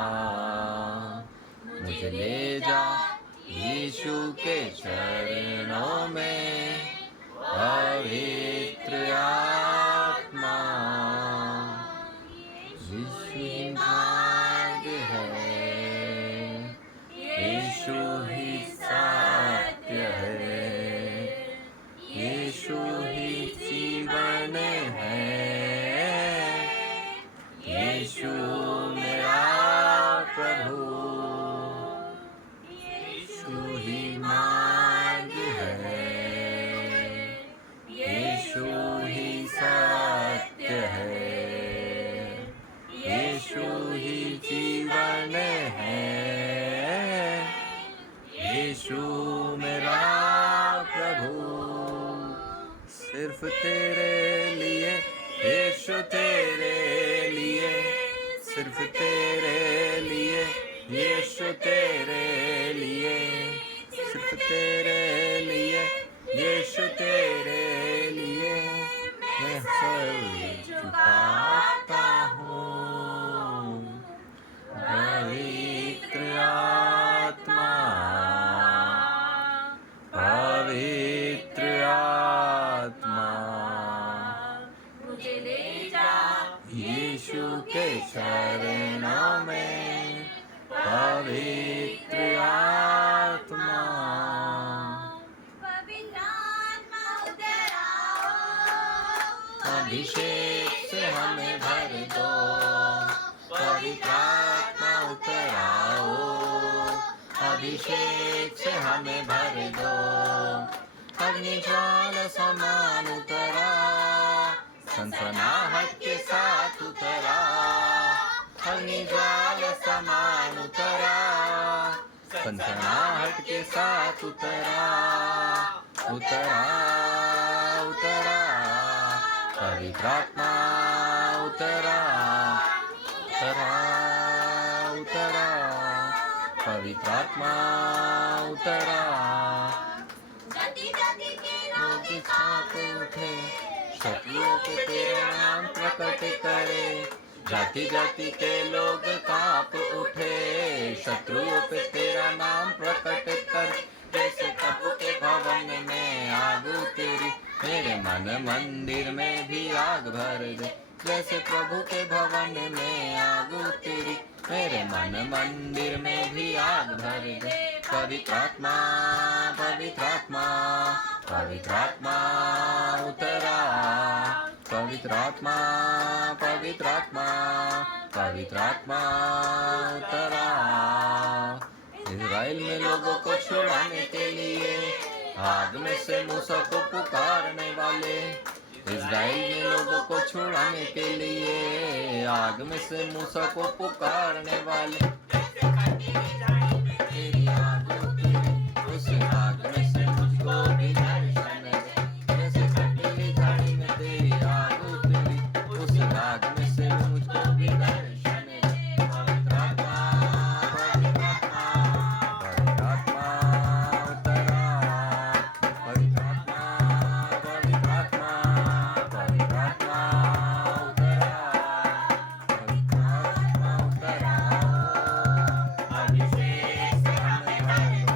मुझे ले जा यीशु के चरणों में। पवित्र आत्मा, यीशु ही मार्ग है, यीशु ही सत्य है, यीशु ही जीवन है, यीशु मेरा प्रभु, यीशु ही मार्ग है, यीशु ही सत्य है, यीशु ही जीवन है, यीशु मेरा प्रभु। सिर्फ तेरे लिए, यीशु तेरे लिए, सिर्फ तेरे लिए, यीशु तेरे लिए, सिर्फ तेरे लिए, यीशु तेरे लिए मैं सर झुकाता हूँ। पवित्र आत्मा, पवित्र आत्मा, मुझे ले जा यीशु के चरणों में। पवित्र आत्मा, पवित्र आत्मा उतर आओ, अभिषेक से हमें भर दो। पवित्र आत्मा उतर आओ, अभिषेक से हमें भर दो। अग्नि ज्वाला समान उतरा, सनसनाहट के साथ उतरा। अग्नि ज्वाला समान उतरा, सनसनाहट के साथ उतरा, उतरा, उतरा। पवित्र आत्मा उतरा, उतरा, उतरा। पवित्र आत्मा उतरा। जाति जाति के लोग कांप उठे, शत्रुओं को तेरा नाम प्रकट करे। जाति जाति के लोग कांप उठे, शत्रुओं पे तेरा नाम प्रकट कर। जैसे प्रभु के भवन में आग उतरी, मेरे मन मंदिर में भी आग भर दे। जैसे प्रभु के भवन में आग उतरी, मेरे मन मंदिर में भी आग भर दे। पवित्र आत्मा, पवित्र आत्मा, पवित्र आत्मा उतरा। पवित्र आत्मा, पवित्र आत्मा, पवित्र आत्मा उतरा। इज़राइल में लोगों को छुड़ाने के लिए आग में से मूसा को पुकारने वाले। इज़राइल में लोगों को छुड़ाने के लिए आग में से मूसा को पुकारने वाले। तेरी आग उतरी, उस आग में से मुझको भी दर्शन दे। जैसे कटीली झाड़ी में तेरी आग उतरी, उस आग में से मुझको भी दर्शन दे। पवित्र आत्मा, पवित्र आत्मा, पवित्र आत्मा उतरा। पवित्र आत्मा, पवित्र आत्मा, पवित्र आत्मा उतरा। पवित्र आत्मा उतरा। अभिषेक से हमें भर दो।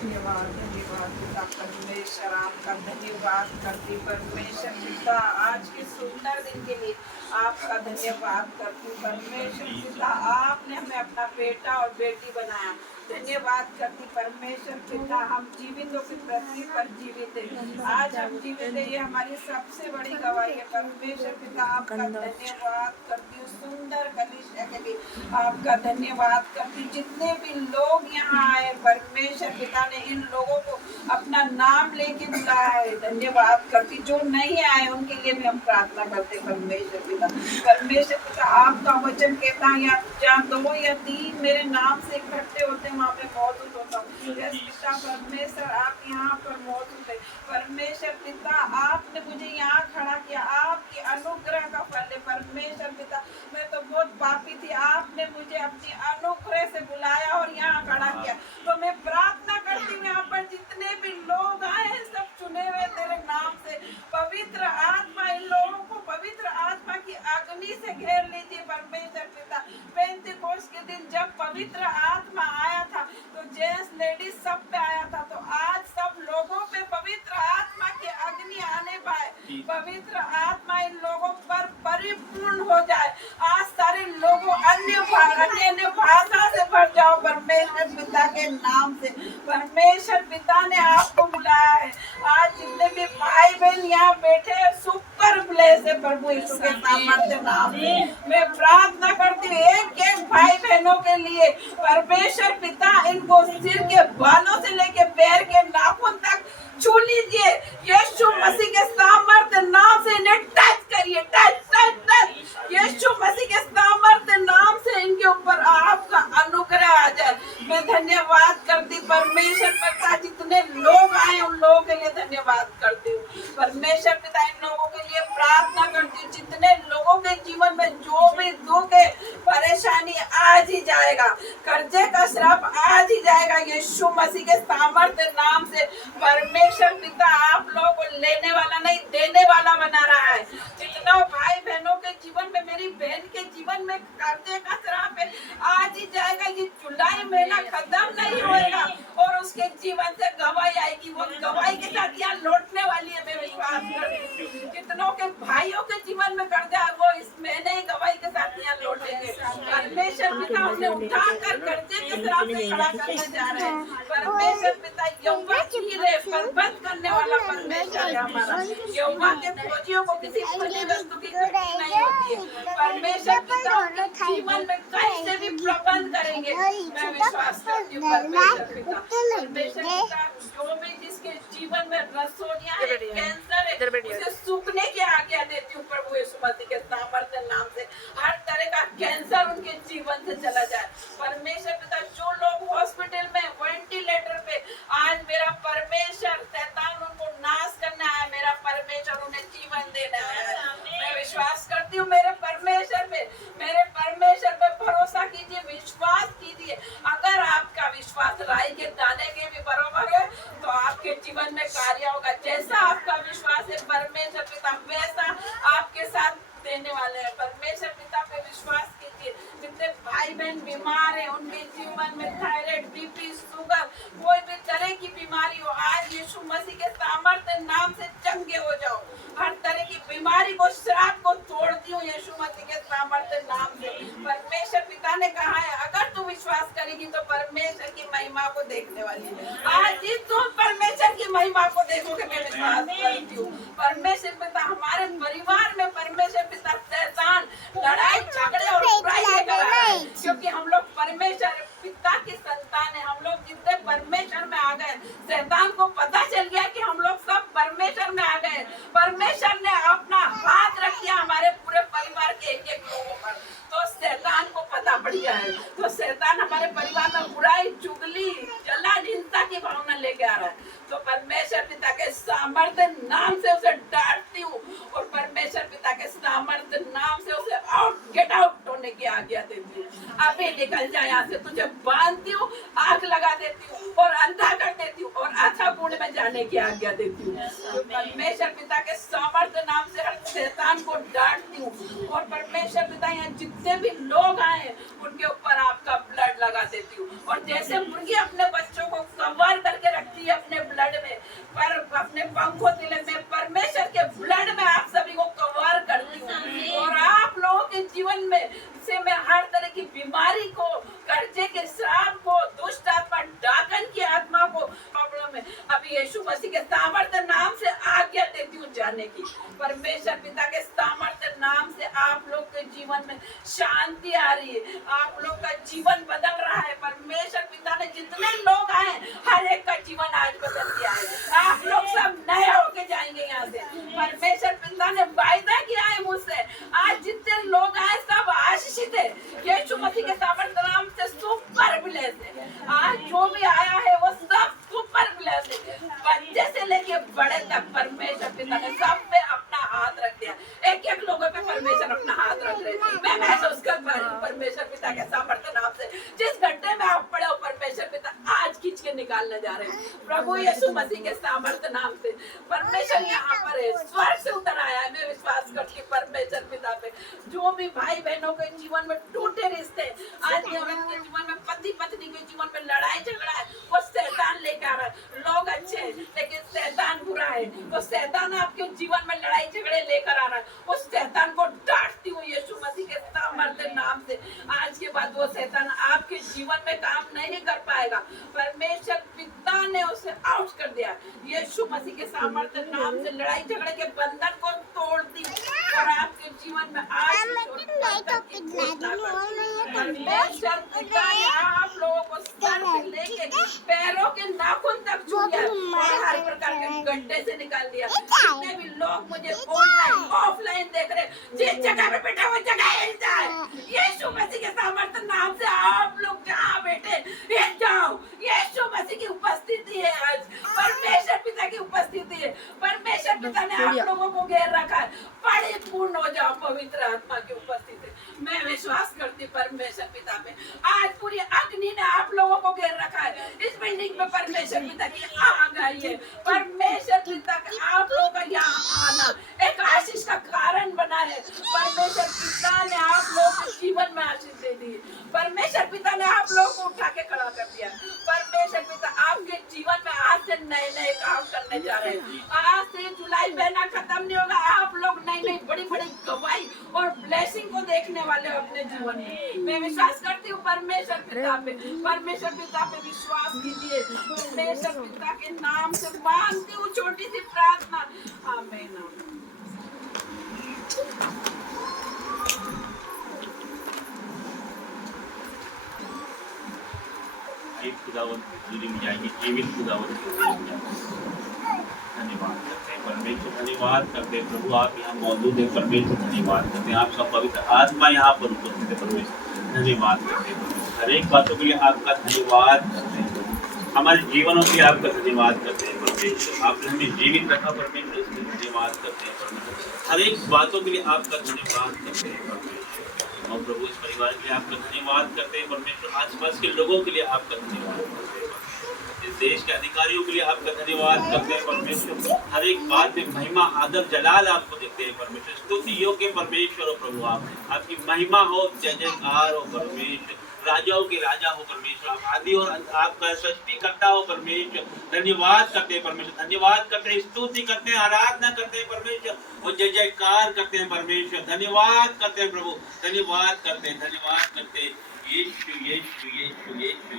धन्यवाद धन्यवाद पिता परमेश्वर, आपका धन्यवाद करती परमेश्वर पिता, आज के सुंदर दिन के लिए आपका धन्यवाद करती परमेश्वर पिता। आपने हमें अपना बेटा और बेटी बनाया, धन्यवाद करती परमेश्वर पिता। हम जीवित होकर पृथ्वी पर जीवित है, आज हम जीवित है, ये हमारी सबसे बड़ी गवाही है परमेश्वर पिता। आपका धन्यवाद करती हूँ, सुंदर कलीसिया के लिए आपका धन्यवाद करती। जितने भी लोग यहाँ आए परमेश्वर पिता ने इन लोगों को अपना नाम लेके बुलाया है, धन्यवाद करती। जो नहीं आए उनके लिए भी हम प्रार्थना करते परमेश्वर पिता। परमेश्वर पिता आपका वचन कहता है या जहाँ 2 या 3 मेरे नाम से इकट्ठे होते हैं वहाँ पे मौजूद होता हूँ। यस पिता परमेश्वर, आप यहाँ पर मौजूद है परमेश्वर पिता। आपने मुझे यहाँ खड़ा किया, आपकी अनुग्रह का फल है परमेश्वर पिता। मैं तो बहुत पापी थी, आपने मुझे अपनी अनुग्रह से बुलाया और यहाँ खड़ा किया। तो मैं प्रार्थना करती हूँ यहाँ पर जितने भी लोग आए हैं सब चुने हुए तेरे नाम से, पवित्र आत्मा इन लोगों को पवित्र आत्मा की अग्नि से घेर लीजिए परमेश्वर पिता। पेंतीकोस्त के दिन जब पवित्र आत्मा आया था तो जेंट्स लेडीज सब पे आया था, तो आज सब लोगों पे पवित्र आत्मा की अग्नि आने पाए, पवित्र आत्मा इन लोगों पर परिपूर्ण हो जाए। आज सारे लोगों अन्य भाषा से भर जाओ परमेश्वर पिता के नाम से। परमेश्वर पिता ने आपको बुलाया है, आज जितने भी भाई बहन यहाँ बैठे हैं सुपर ब्लेस है प्रभु यीशु के सामर्थ्य नाम से। मैं प्रार्थना करती हूँ एक एक भाई बहनों के लिए परमेश्वर पिता, इनको सिर के बालों से लेके पैर के नाखून तक छू लीजिए, यीशु मसीह के सामर्थ्य नाम से इन्हें टच करिए, टच टच टच। यीशु मसीह के सामर्थ्य नाम से इनके ऊपर आपका अनुग्रह आ जाए। मैं धन्यवाद करती परमेश्वर पिता, जितने लोग आए उन लोगों के लिए धन्यवाद करती हूँ परमेश्वर पिता। इन लोगों के लिए प्रार्थना करती हूँ, जितने लोगों के जीवन में जो भी दुख है परेशानी आज ही जाएगा, कर्जे का श्राप आज ही जाएगा यीशु मसीह के सामर्थ्य नाम से। परमेश्वर पिता आप लोगों को लेने वाला नहीं देने वाला बना रहा है। जितना भाई बहनों के जीवन में, मेरी बहन के जीवन में कर्जे का श्राप है आज ही जाएगा। ये जुलाई महीना खत्म नहीं होएगा और उसके जीवन से गवाही आएगी, वो गवाही के साथ यहाँ लौटने वाली है। मैं विश्वास करती हूँ जितनों के भाइयों के जीवन में कर्जा है वो इस महीने ही गवाही के साथ यहाँ लौटेंगे। परमेश्वर पिता उन्हें उठाकर कर्जे के श्राप से खड़ा करने जा रहे हैं। परमेश्वर पिता यहोवा चीरे बर्बाद करने वाला परमेश्वर है हमारा। यहोवा के फौजियों को किसी फली वस्तु की कमी नहीं होती है। परमेश्वर पिता उनके जीवन में कहीं से भी प्रबंध करेंगे, मैं विश्वास करती हूँ परमेश्वर पिता। परमेश्वर पिता जो भी जिसके जीवन में रसोनिया है, कैंसर है, उसे सूखने की आज्ञा देती हूँ प्रभु यीशु मसीह के सामर्थ्य नाम से। हर तरह का कैंसर उनके जीवन से चला जाए परमेश्वर पिता। जो लोग हॉस्पिटल में वेंटिलेटर पे, आज मेरा परमेश्वर शैतान उनको नाश करने आया, मेरा परमेश्वर उन्हें जीवन देने आया है। मैं विश्वास करती हूँ मेरे परमेश्वर पे, मेरे परमेश्वर पे भरोसा कीजिए, विश्वास कीजिए। अगर आपका विश्वास राई के दाने के भी बराबर है तो आपके जीवन में कार्य होगा। जैसा आपका विश्वास है परमेश्वर पिता वैसा आपके साथ देने वाले हैं। परमेश्वर पिता पे विश्वास कीजिए। जितने भाई बहन बीमार हैं उनके जीवन में थायराइड, बीपी, शुगर, कोई भी तरह की बीमारी हो, आज यीशु मसीह के सामर्थ्य नाम से चंगे हो जाओ। हर तरह की बीमारी को, श्राप को तोड़ती हूँ यीशु मसीह के सामर्थ्य नाम से। परमेश्वर पिता ने कहा है अगर तू विश्वास करेगी तो परमेश्वर की महिमा को देखने वाली है। आज ही तुम परमेश्वर की महिमा को देखोगे, मैं विश्वास करती हूँ। परमेश्वर पिता हमारे परिवार में परमेश्वर पिता शैतान लड़ाई झगड़े और बुराई लेकर आ रहा है, क्योंकि हम लोग परमेश्वर पिता की संतान है। हम लोग जितने परमेश्वर में आ गए, शैतान को पता चल गया कि हम लोग सब परमेश्वर में आ गए। परमेश्वर ने अपना हाथ रख दिया हमारे पूरे परिवार के एक एक लोगों पर, तो शैतान को पता पड़ गया है। तो शैतान हमारे परिवार में बुराई, चुगली, जलन, हिंसा की भावना लेके आ रहा है। तो परमेश्वर पिता के सामर्थ्य नाम से उसे डांटती हूँ और परमेश्वर पिता के सामर्थ्य नाम से उसे गेट आउट होने की आज्ञा देती हूँ। अभी निकल जाए यहाँ से, तुझे बांधती हूँ, आग लगा देती हूँ और अंधा कर देती हूँ और अच्छा कुंड में जाने की आज्ञा देती हूँ। तो परमेश्वर पिता के सामर्थ्य नाम से हर शैतान को डांटती हूँ और परमेश्वर पिता यहाँ जितने भी लोग आए उनके ऊपर आपका ब्लड लगा देती हूँ। और जैसे मुर्गी अपने बच्चों को कवर करके के सामर्थ्य नाम से आज्ञा देती हूँ जाने की। परमेश्वर पिता के सामर्थ्य नाम से आप लोग के जीवन में शांति आ रही है, आप लोग का जीवन बदल रहा है। परमेश्वर पिता ने जितने लोग आए हर एक का जीवन आज बदल दिया है। आप लोग सब नए होके जाएंगे यहाँ से। परमेश्वर पिता ने वायदा किया है मुझसे, आज जितने लोग आए सब आशीषित है। यीशु मसीह के सामर्थ्य नाम से सुपर ब्लेस है। आज जो भी आया है वो सब सुपर ब्लेस है। बच्चे से लेके बड़े तक परमेश्वर पिता ने सब पे अपना हाथ रख दिया। एक एक लोगों पे परमेश्वर अपना हाथ रख रहे हैं। मैं महसूस कर पा रही हूँ परमेश्वर पिता के सामर्थ्य नाम से। जिस गड्ढे में आप पड़े हो परमेश्वर पिता आज खींच के निकालने जा रहे हैं प्रभु यीशु मसीह के सामर्थ्य नाम से। परमेश्वर यहाँ पर है, स्वर्ग से उतर आया है। मैं विश्वास करती हूँ परमेश्वर पिता पे। जो भी भाई बहनों के जीवन में टूटे रिश्ते, आदमी औरत के जीवन में, पति पत्नी के जीवन में लड़ाई झगड़ा है, वो शैतान लेकर आ रहा है। लोग अच्छे हैं लेकिन शैतान बुरा है, तो शैतान आपके जीवन में लड़ाई झगड़े लेकर आ रहा है। उस शैतान को डांटती हूँ यीशु मसीह के सामर्थ्य नाम से। आज के बाद वो शैतान आपके जीवन में काम नहीं कर पाएगा। परमेश्वर पिता ने उसे आउट कर दिया। यीशु मसीह के सामर्थ्य नाम से लड़ाई झगड़े के बंधन को तोड़ दी और आपके जीवन में आज परमेश्वर पिता ने आप लोगों को सर से लेके पैरों के नाखून तक छू लिया और हर प्रकार के गड्ढे से निकाल दिया। जितने भी लोग मुझे ऑनलाइन ऑफलाइन देख रहे, जिस जगह पे बैठा वो जगह हिल जाए। यीशु मसीह के सामर्थ्य नाम से आप लोग जहाँ बैठे हिल जाओ। यीशु मसीह की उपस्थिति है, आज परमेश्वर पिता की उपस्थिति है। परमेश्वर पिता ने आप लोगों को घेर रखा है। परिपूर्ण हो जाओ पवित्र आत्मा की उपस्थिति। मैं विश्वास करती परमेश्वर पिता में। आज पूरी अग्नि ने आप लोगों को घेर रखा है। इस बिल्डिंग में परमेश्वर पिता की आग आई है। परमेश्वर पिता का आप लोगों का यहाँ आना एक आशीष का कारण बना है। परमेश्वर पिता ने आप लोगों के जीवन में आशीष दे दी। परमेश्वर पिता ने आप लोगों को उठा के खड़ा कर दिया। परमेश्वर पिता आपके जीवन में आज से नए नए काम करने जा रहे हैं। आज से जुलाई महीना खत्म नहीं होगा, आप लोग नई नई बड़ी बड़ी गवाही और ब्लेसिंग को देखने वाले हो अपने जीवन में। मैं विश्वास करती हूँ परमेश्वर पिता पे। परमेश्वर पिता पे विश्वास कीजिए। परमेश्वर पिता के नाम से मांगती हूँ छोटी सी प्रार्थना, आमीन। एक खुदावन दूरी में जाएंगे, जीवित खुदावन धन्यवाद करते हैं परमेश्वर। धन्यवाद करते हैं प्रभु, आप यहाँ मौजूद हैं परमेश्वर। धन्यवाद करते हैं आप सब पवित्र आत्मा यहाँ पर उपस्थित है परमेश्वर। धन्यवाद करते हैं हर एक बातों के लिए आपका धन्यवाद करते हैं प्रभु। हमारे जीवनों के लिए आपका धन्यवाद करते हैं परमेश्वर। आपने हमें जीवित रखा परमेश्वर, इसलिए धन्यवाद करते हैं परमेश्वर। हर एक बातों के लिए आपका धन्यवाद करते हैं परमेश्वर। और प्रभु इस परिवार के लिए आपका धन्यवाद करते हैं परमेश्वर। आसपास के लोगों के लिए आपका धन्यवाद करते हैं परमेश्वर। इस देश के अधिकारियों के लिए आपका धन्यवाद करते हैं परमेश्वर। हर एक बात में महिमा आदर जलाल आपको देते हैं परमेश्वर। स्तुति योग्य परमेश्वर हो प्रभु, आपकी महिमा हो, जय जयकार हो परमेश्वर। राजाओं के राजा हो परमेश्वर, आप आदि और आपका सृष्टिकर्ता हो परमेश्वर। धन्यवाद करते हैं परमेश्वर, धन्यवाद करते हैं, स्तुति करते हैं, आराधना करते हैं परमेश्वर और जय जयकार करते हैं परमेश्वर। धन्यवाद करते हैं प्रभु, धन्यवाद करते हैं, धन्यवाद करते हैं। यीशु यीशु यीशु यीशु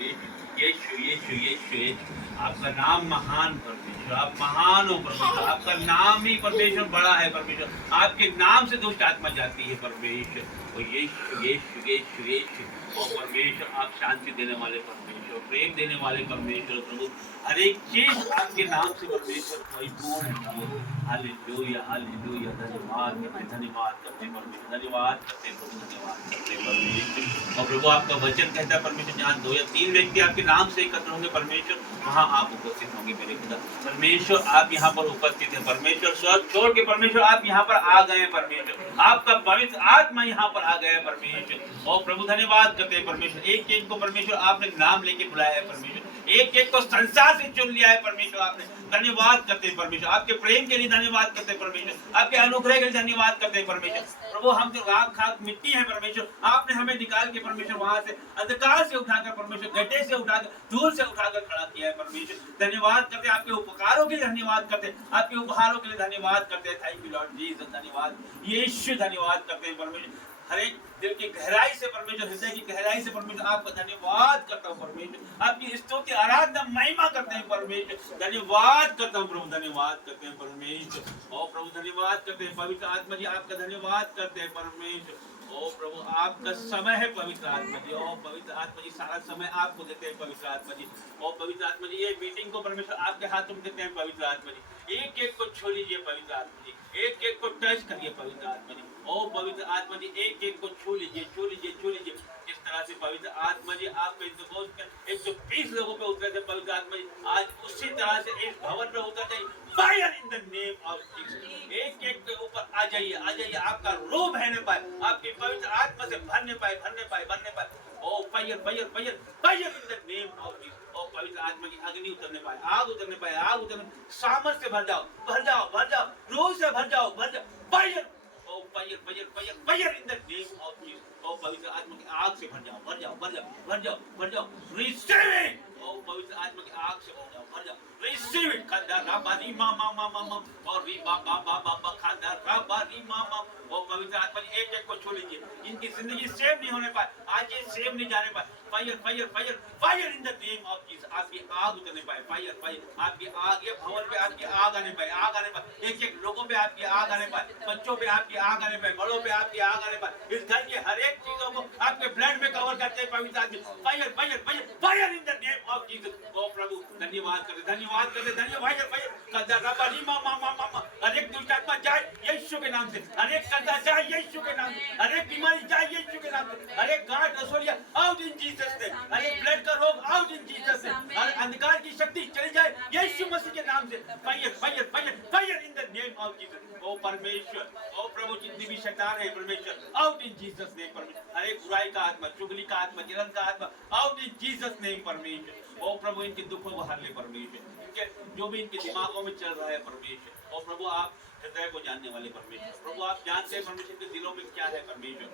यीशु यीशु यीशु यीशु। आपका नाम महान परमेश्वर, आप महान हो परमेश्वर। आपका नाम ही परमेश्वर बड़ा है परमेश्वर। आपके नाम से दुष्ट आत्मा जाती है परमेश्वर। और यीशु यीशु यीशु यीशु और परमेश्वर, आप शांति देने वाले परमेश्वर, प्रेम देने वाले परमेश्वर प्रभु। हर एक चीज आपके नाम से परमेश्वर परिपूर्ण है। Hallelujah hallelujah. धन्यवाद करते, धन्यवाद करते परमेश्वर, धन्यवाद करते प्रभु, धन्यवाद करते परमेश्वर। और प्रभु आपका वचन कहता है परमेश्वर, जहाँ 2 या 3 व्यक्ति आपके नाम से एकत्र होंगे परमेश्वर, वहाँ आप उपस्थित होंगे मेरे खुदा। परमेश्वर आप यहाँ पर उपस्थित है परमेश्वर। स्वर्ग छोड़ के परमेश्वर आप यहाँ पर आ गए हैं परमेश्वर। आपका पवित्र आत्मा यहाँ पर आ गया है परमेश्वर। और प्रभु धन्यवाद करते हैं परमेश्वर। एक एक को परमेश्वर आपने नाम लेके बुलाया है परमेश्वर। एक एक को संसार से चुन लिया है परमेश्वर आपने। धन्यवाद करते हैं परमेश्वर। आपके प्रेम के लिए धन्यवाद करते हैं परमेश्वर। आपके अनुग्रह के लिए धन्यवाद करते हैं परमेश्वर। प्रभु हम जो राख खाक मिट्टी है परमेश्वर, आपने हमें निकाल के परमेश्वर वहां से अंधकार से उठाकर परमेश्वर, गड्ढे से उठाकर, धूल से उठाकर खड़ा किया है परमेश्वर। धन्यवाद करते हैं, आपके उपकारों के लिए धन्यवाद करते हैं, आपके उपहारों के लिए धन्यवाद करते हैं। Thank you Lord Jesus. धन्यवाद यीशु, धन्यवाद करते हैं परमेश्वर। हर एक दिल की गहराई से परमेश्वर, हृदय की गहराई से परमेश्वर आपका धन्यवाद करता हूँ परमेश्वर, आपकी स्तुति आराधना महिमा करते हैं परमेश्वर, धन्यवाद करता हूँ प्रभु, धन्यवाद करते हैं परमेश्वर। ओ प्रभु धन्यवाद करते हैं पवित्र आत्मा जी, आपका धन्यवाद करते हैं परमेश्वर। ओ प्रभु आपका समय है पवित्र आत्मा जी, ओ पवित्र आत्मा जी सारा समय आपको देते हैं पवित्र आत्मा जी। ओ पवित्र आत्मा जी ये मीटिंग को परमेश्वर आपके हाथों में देते हैं पवित्र आत्मा जी, एक एक को छू लीजिए पवित्र आत्मा जी, एक एक को टच करिए पवित्र आत्मा जी। ओ पवित्र आत्मा जी एक एक को छू लीजिए, छू लीजिए, छू लीजिए। जिस तरह से पवित्र आत्मा जी आपके 120 लोगों पे उतरे थे पवित्र आत्मा जी, आज उसी तरह से इस भवन में उतर जाइए, fire in the name of Jesus. एक एक के ऊपर आ जाइए, आ जाइए, आपका रूह बहने पाए, आपकी पवित्र आत्मा से भरने पाए, भरने पाए, भरने पाए। ओ fire fire fire fire in the name of Jesus. ओ पवित्र आत्मा की अग्नि उतरने पाए, आग उतरने पाए, आग उतरने, सामर्थ से भर जाओ, भर जाओ, भर जाओ, रूह से भर जाओ, भर जाओ, फायर। ओ fire fire fire fire in the name of Jesus. ओ पवित्र आत्मा की आग से भर जाओ, भर जाओ, भर जाओ, भर जाओ, भर जाओ, रिसीव इट। ओ पवित्र आत्मा की आग से भर जाओ, भर जाओ, रिसीव इट। खंडा राबारी मामा मामा मामा और री बाबा बाबा बाबा खंडा राबारी मामा। ओ पवित्र आत्मा जी एक एक को छू लीजिए, इनकी जिंदगी सेव नहीं होने पाए, आज ये सेव नहीं जाने पाए। Fire fire fire fire in the name of Jesus. आपकी आग उतरने पाए, फायर फायर, आपकी आग, ये भवन पे आपकी आग आने पाए, आग आने पाए, एक एक लोगों पे आपकी आग आने पाए, बच्चों पे आपकी आग आने पाए, बड़ों पे आपकी आग आने पाए, इस घर के हर एक चीजों को आपके ब्लड में कवर करते हैं पवित्र आत्मा। Fire fire fire fire in the name of Jesus. ओ प्रभु धन्यवाद करते, धन्यवाद करते, धन्यवाद फायर कदा रबारी मामा मामा मामा। हर एक दुष्ट आत्मा जाए यीशु के नाम से, हर एक कर्जा जाए यीशु के नाम से, हर एक बीमारी जाए यीशु के नाम से, हर एक गांठ रसोलिया आउट इन जीसस नेम, हर एक ब्लड का रोग आउट इन जीसस नेम, हर अंधकार की शक्ति चली जाए यीशु मसीह के नाम से। Fire fire fire fire in the name of Jesus. ओ परमेश्वर, ओ प्रभु जितनी भी शैतान है परमेश्वर आउट इन जीसस नेम परमेश्वर, हर एक बुराई का आत्मा, चुगली का आत्मा, जलन का आत्मा आउट इन जीसस नेम परमेश्वर। ओ प्रभु इनके दुखों को हर ले परमेश्वर, इनके जो भी इनके दिमागों में चल रहा है परमेश्वर। ओ प्रभु आप हृदय को जानने वाले परमेश्वर, प्रभु आप जानते हैं परमेश्वर के दिलों में क्या है परमेश्वर।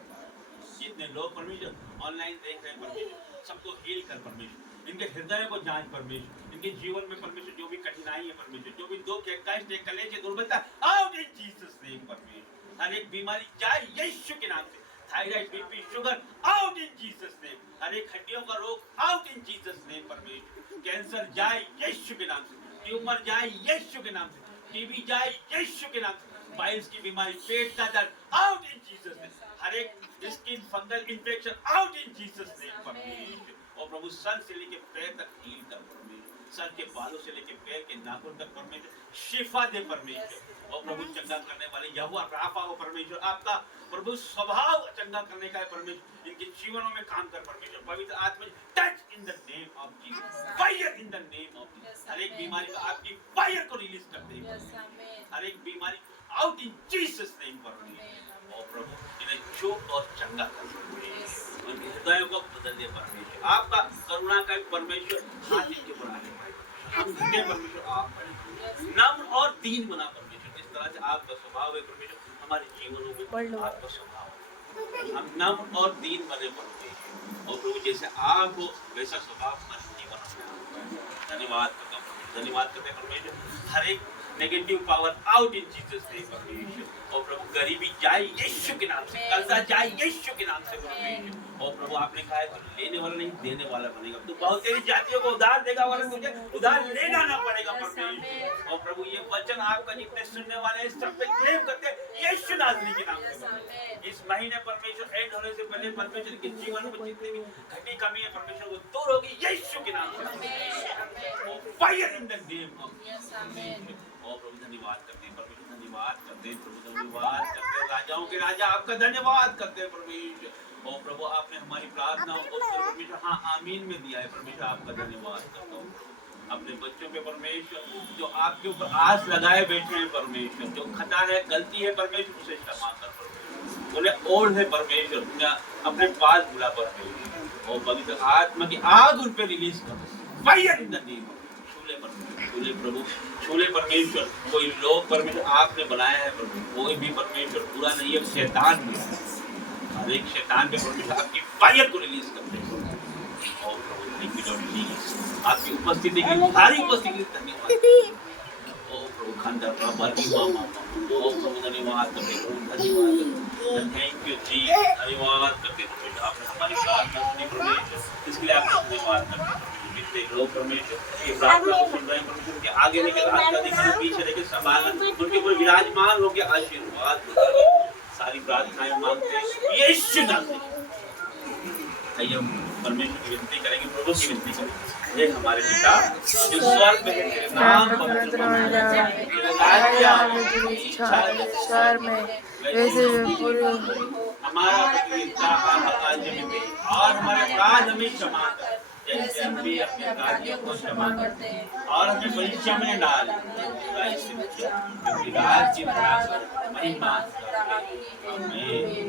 जितने लोग परमेश्वर ऑनलाइन देख रहे हैं परमेश्वर, सबको हील कर परमेश्वर, इनके हृदय को जांच परमेश्वर, इनके जीवन में परमेश्वर जो भी कठिनाई है परमेश्वर, जो भी दुख है, कष्ट है, कलेश है, दुर्बलता आउट इन जीसस नेम परमेश्वर। हर एक बीमारी जाए यीशु के नाम से, thyroid, BP, sugar out in Jesus name, हर एक हड्डियों का रोग आउट इन जीसस नेम परमेश्वर। कैंसर जाए यीशु के नाम से, ट्यूमर जाए यीशु के नाम से, टीबी जाए यीशु के नाम से, पाइल्स की बीमारी, पेट का दर्द आउट इन जीसस नेम, हर एक skin fungal infection out in Jesus name परमेश्वर। और प्रभु सर से लेके पैर तक हील कर परमेश्वर, सर के बालों से लेके पैर के नाखून तक परमेश्वर शिफा दे परमेश्वर। और प्रभु चंगा करने वाले यहोवा राफा हो परमेश्वर, आपका प्रभु स्वभाव चंगा करने का है परमेश्वर, इनके जीवनों में काम कर परमेश्वर। पवित्र आत्मा touch in the name of Jesus, fire in the name of Jesus, हर एक बीमारी में आपकी फायर को रिलीज कर दे, हर एक बीमारी आउट इन जीसस नेम परमेश्वर। और प्रभु इन्हें छू और चंगा कर परमेश्वर, उनके हृदयों को बदल दे परमेश्वर, आपका करुणा का परमेश्वर हाथ इनके ऊपर आने पाए, हम घटे परमेश्वर आप बड़े नम्र और दीन बना परमेश्वर, जिस तरह से आपका स्वभाव है परमेश्वर, हमारे जीवनों में आपका स्वभाव है, हम नम्र और दीन बने परमेश्वर। और प्रभु जैसे आप हो वैसा स्वभाव हमारे जीवन में। धन्यवाद करता हूँ, धन्यवाद करते हैं परमेश्वर, हर एक negative power out in Jesus name परमेश्वर। और प्रभु गरीबी जाए यीशु के नाम से, कर्जा जाए यीशु के नाम से परमेश्वर। और प्रभु आपने कहा है तो लेने वाला नहीं देने वाला बनेगा, तो बहुत तेरी जातियों को उधार देगा वाला तुझे उधार लेना ना पड़ेगा परमेश्वर। और प्रभु ये वचन आपका जितने सुनने वाले हैं सब पे क्लेम करते हैं यीशु नाज़री के नाम से। इस महीने परमेश्वर एंड होने से पहले परमेश्वर के जीवन में जितनी भी घटी कमी है परमेश्वर वो दूर होगी यीशु के नाम से। Fire in the name of Jesus. और प्रभु धन्यवाद करते हैं परमेश्वर, धन्यवाद करते हैं प्रभु, धन्यवाद करते हैं राजाओं के राजा, आपका धन्यवाद करते हैं परमेश्वर। और प्रभु आपने हमारी प्रार्थना को परमेश्वर हाँ आमीन में दिया है परमेश्वर, आपका धन्यवाद करता हूँ। अपने बच्चों पे परमेश्वर जो आपके ऊपर आस लगाए बैठे हैं परमेश्वर, जो खता है गलती है परमेश्वर उसे क्षमा कर परमेश्वर, उन्हें ओढ़ है परमेश्वर, उन्हें अपने पास बुला परमेश्वर। और पवित्र आत्मा की आग उन पे रिलीज कर, fire in the name of छूले प्रभु, छूले परमेश्वर। कोई लोग परमेश्वर आपने बनाया है प्रभु, कोई भी परमेश्वर पूरा नहीं है, शैतान भी है, हर एक शैतान पे परमेश्वर आपकी फायर को रिलीज करते हैं। और प्रभु आपकी उपस्थिति की भारी उपस्थिति धन्यवाद। ओ प्रभु खंडा प्रभु मामा, ओ प्रभु धन्यवाद करते हैं, धन्यवाद। थैंक यू जी, धन्यवाद करते हैं प्रभु, आपने हमारी प्रार्थना सुनी प्रभु यीशु, इसके लिए आपका धन्यवाद करते हैं प्रभु। जितने लोग परमेश्वर ये प्रार्थना को सुन रहे हैं प्रभु, उनके आगे लेकर हाथ का दिखाना, पीछे लेकर संभालना, उनके ऊपर विराजमान होकर आशीर्वाद देना। सारी प्रार्थनाएं मांगते हैं यीशु नाम में। आइए हम परमेश्वर की विनती करेंगे, प्रभु की विनती करेंगे। हे हमारे पिता जो स्वर्ग में है, तेरे नाम पवित्र होना जाए, तेरा राज्य आए, तेरी इच्छा स्वर में वैसे भी पूरी हमारा प्रतिज्ञा आज में दे और हमारे अपराध हमें क्षमा कर, जैसे हम भी अपने अपराधियों को क्षमा करते हैं, और हमें परीक्षा में न डाल, क्योंकि राज्य प्रताप महिमा आमीन।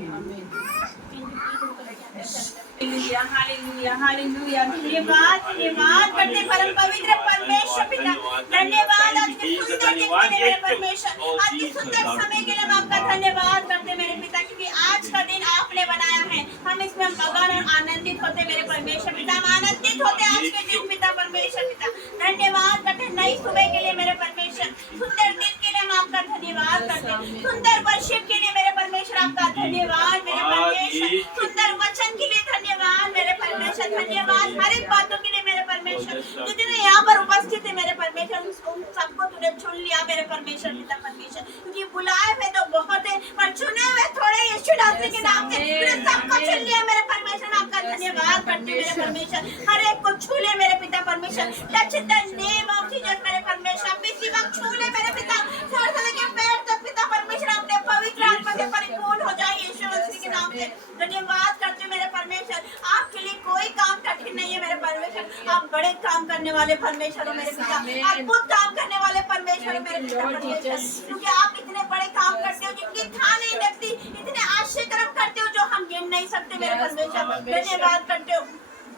Hallelujah hallelujah hallelujah. धन्यवाद धन्यवाद करते परम पवित्र परमेश्वर पिता, धन्यवाद आज के सुंदर दिन के लिए मेरे परमेश्वर, आज के सुंदर समय के लिए हम आपका धन्यवाद करते मेरे पिता, क्योंकि आज का दिन आपने बनाया है, हम इसमें मगन और आनंदित होते मेरे परमेश्वर पिता, हम आनंदित होते आज के दिन पिता परमेश्वर पिता। धन्यवाद करते नई सुबह के लिए मेरे परमेश्वर, सुंदर दिन के लिए हम आपका धन्यवाद करते, सुंदर वर्षिप के लिए मेरे परमेश्वर आपका धन्यवाद मेरे परमेश्वर, सुंदर वचन के लिए धन्यवाद मेरे परमेश्वर, धन्यवाद हर एक बातों के लिए मेरे परमेश्वर, जितने यहाँ पर उपस्थित है मेरे परमेश्वर, उन सबको तूने चुन लिया मेरे परमेश्वर पिता परमेश्वर, क्योंकि बुलाए हुए तो बहुत है पर चुने हुए थोड़े यीशु नासरी के नाम से तूने सबको चुन लिया मेरे परमेश्वर। आपका धन्यवाद करते मेरे परमेश्वर, हर एक को छू ले मेरे पिता परमेश्वर, touch the name of Jesus मेरे परमेश्वर, इसी वक्त छू ले मेरे पिता, सर के पैर तक पिता परमेश्वर अपने पवित्र आत्मा से परिपूर्ण हो जाए यीशु मसीह के नाम से। धन्यवाद करते मेरे परमेश्वर, आपके लिए कोई काम कठिन नहीं है मेरे परमेश्वर, आप बड़े काम करने वाले परमेश्वर हो मेरे पिता, अद्भुत काम करने वाले परमेश्वर हो मेरे पिता परमेश्वर, क्योंकि आप इतने बड़े काम करते हो जिनकी था नहीं लगती, इतने आश्चर्य कर्म करते हो जो हम गिन नहीं सकते मेरे परमेश्वर। धन्यवाद करते हो,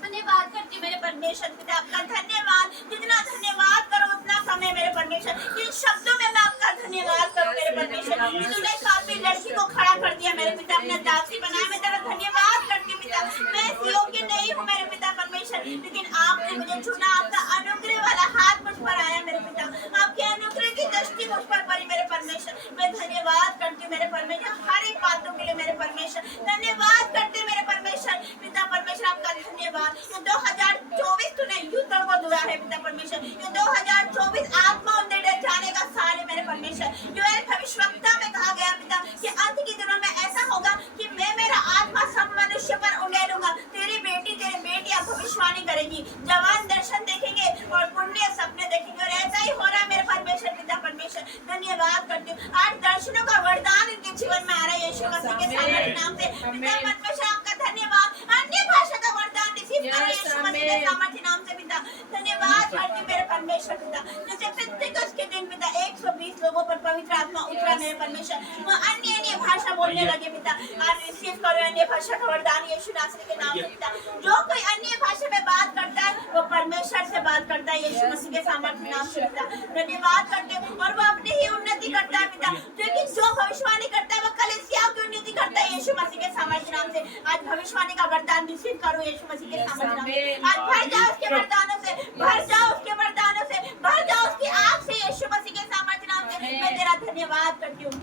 धन्यवाद करती हूँ मेरे परमेश्वर पिता, आपका धन्यवाद, जितना धन्यवाद करो उतना कम है मेरे परमेश्वर, इन शब्दों में मैं आपका धन्यवाद करूँ मेरे परमेश्वर, तूने काफी लड़की को खड़ा कर दिया मेरे पिता, अपना दासी बनाया, मैं तेरा धन्यवाद करती हूँ पिता, मैं इस योग्य नहीं हूँ मेरे पिता परमेश्वर, लेकिन आपने मुझे चुना, आपका अनुग्रह वाला हाथ मुझ पर आया मेरे पिता, आपके अनुग्रह की दृष्टि मुझ पर पड़ी मेरे परमेश्वर, मैं धन्यवाद करती हूँ मेरे परमेश्वर, हर एक बातों के लिए मेरे परमेश्वर, धन्यवाद करते मेरे परमेश्वर पिता परमेश्वर, आपका धन्यवाद। ये 2024 तूने युद्धों को दुआ है पिता परमेश्वर, ये 2024 आत्माओं दे जाने का साल है मेरे परमेश्वर, योएल भविष्यवक्ता में कहा गया पिता कि अंत के दिनों में ऐसा होगा कि मैं मेरा आत्मा सब मनुष्य पर उड़ेलूंगा, तेरी बेटियां भविष्यवाणी करेगी, जवान दर्शन देखेंगे और पुण्य सपने देखेंगे, और ऐसा ही हो रहा है मेरे परमेश्वर पिता परमेश्वर। धन्यवाद करती हूँ, आज दर्शनों का वरदान इनके जीवन में आ रहा है यीशु मसीह के सामर्थ्य नाम से पिता परमेश्वर, आपका धन्यवाद, अन्य भाषा का वरदान रिसीव करो यीशु मसीह के सामर्थ्य नाम से पिता। धन्यवाद करती मेरे परमेश्वर पिता, जैसे पेंटेकोस्त के दिन पिता 120 लोगों पर पवित्र आत्मा उतरा मेरे परमेश्वर, वो अन्य भाषा बोलने लगे पिता, आज रिसीव करो अन्य भाषा का वरदान यीशु नासरी के नाम से पिता। जो कोई अन्य भाषा में बात करता है वो परमेश्वर से बात करता है यीशु मसीह के सामर्थ्य नाम से पिता। धन्यवाद करते हैं, और वो अपनी ही उन्नति करता है पिता, क्योंकि जो भविष्यवाणी करता है वो कलीसियाओं की उन्नति करता है यीशु मसीह के सामर्थ्य नाम से। आज भविष्यवाणी का वरदान रिसीव करो यीशु मसीह के सामर्थ्य नाम से, आज भर जाओ उसके वरदानों से, भर जाओ उसके वरदानों से, भर जाओ उसकी आग से यीशु मसीह के सामर्थ्य नाम से। मैं तेरा धन्यवाद करती हूँ,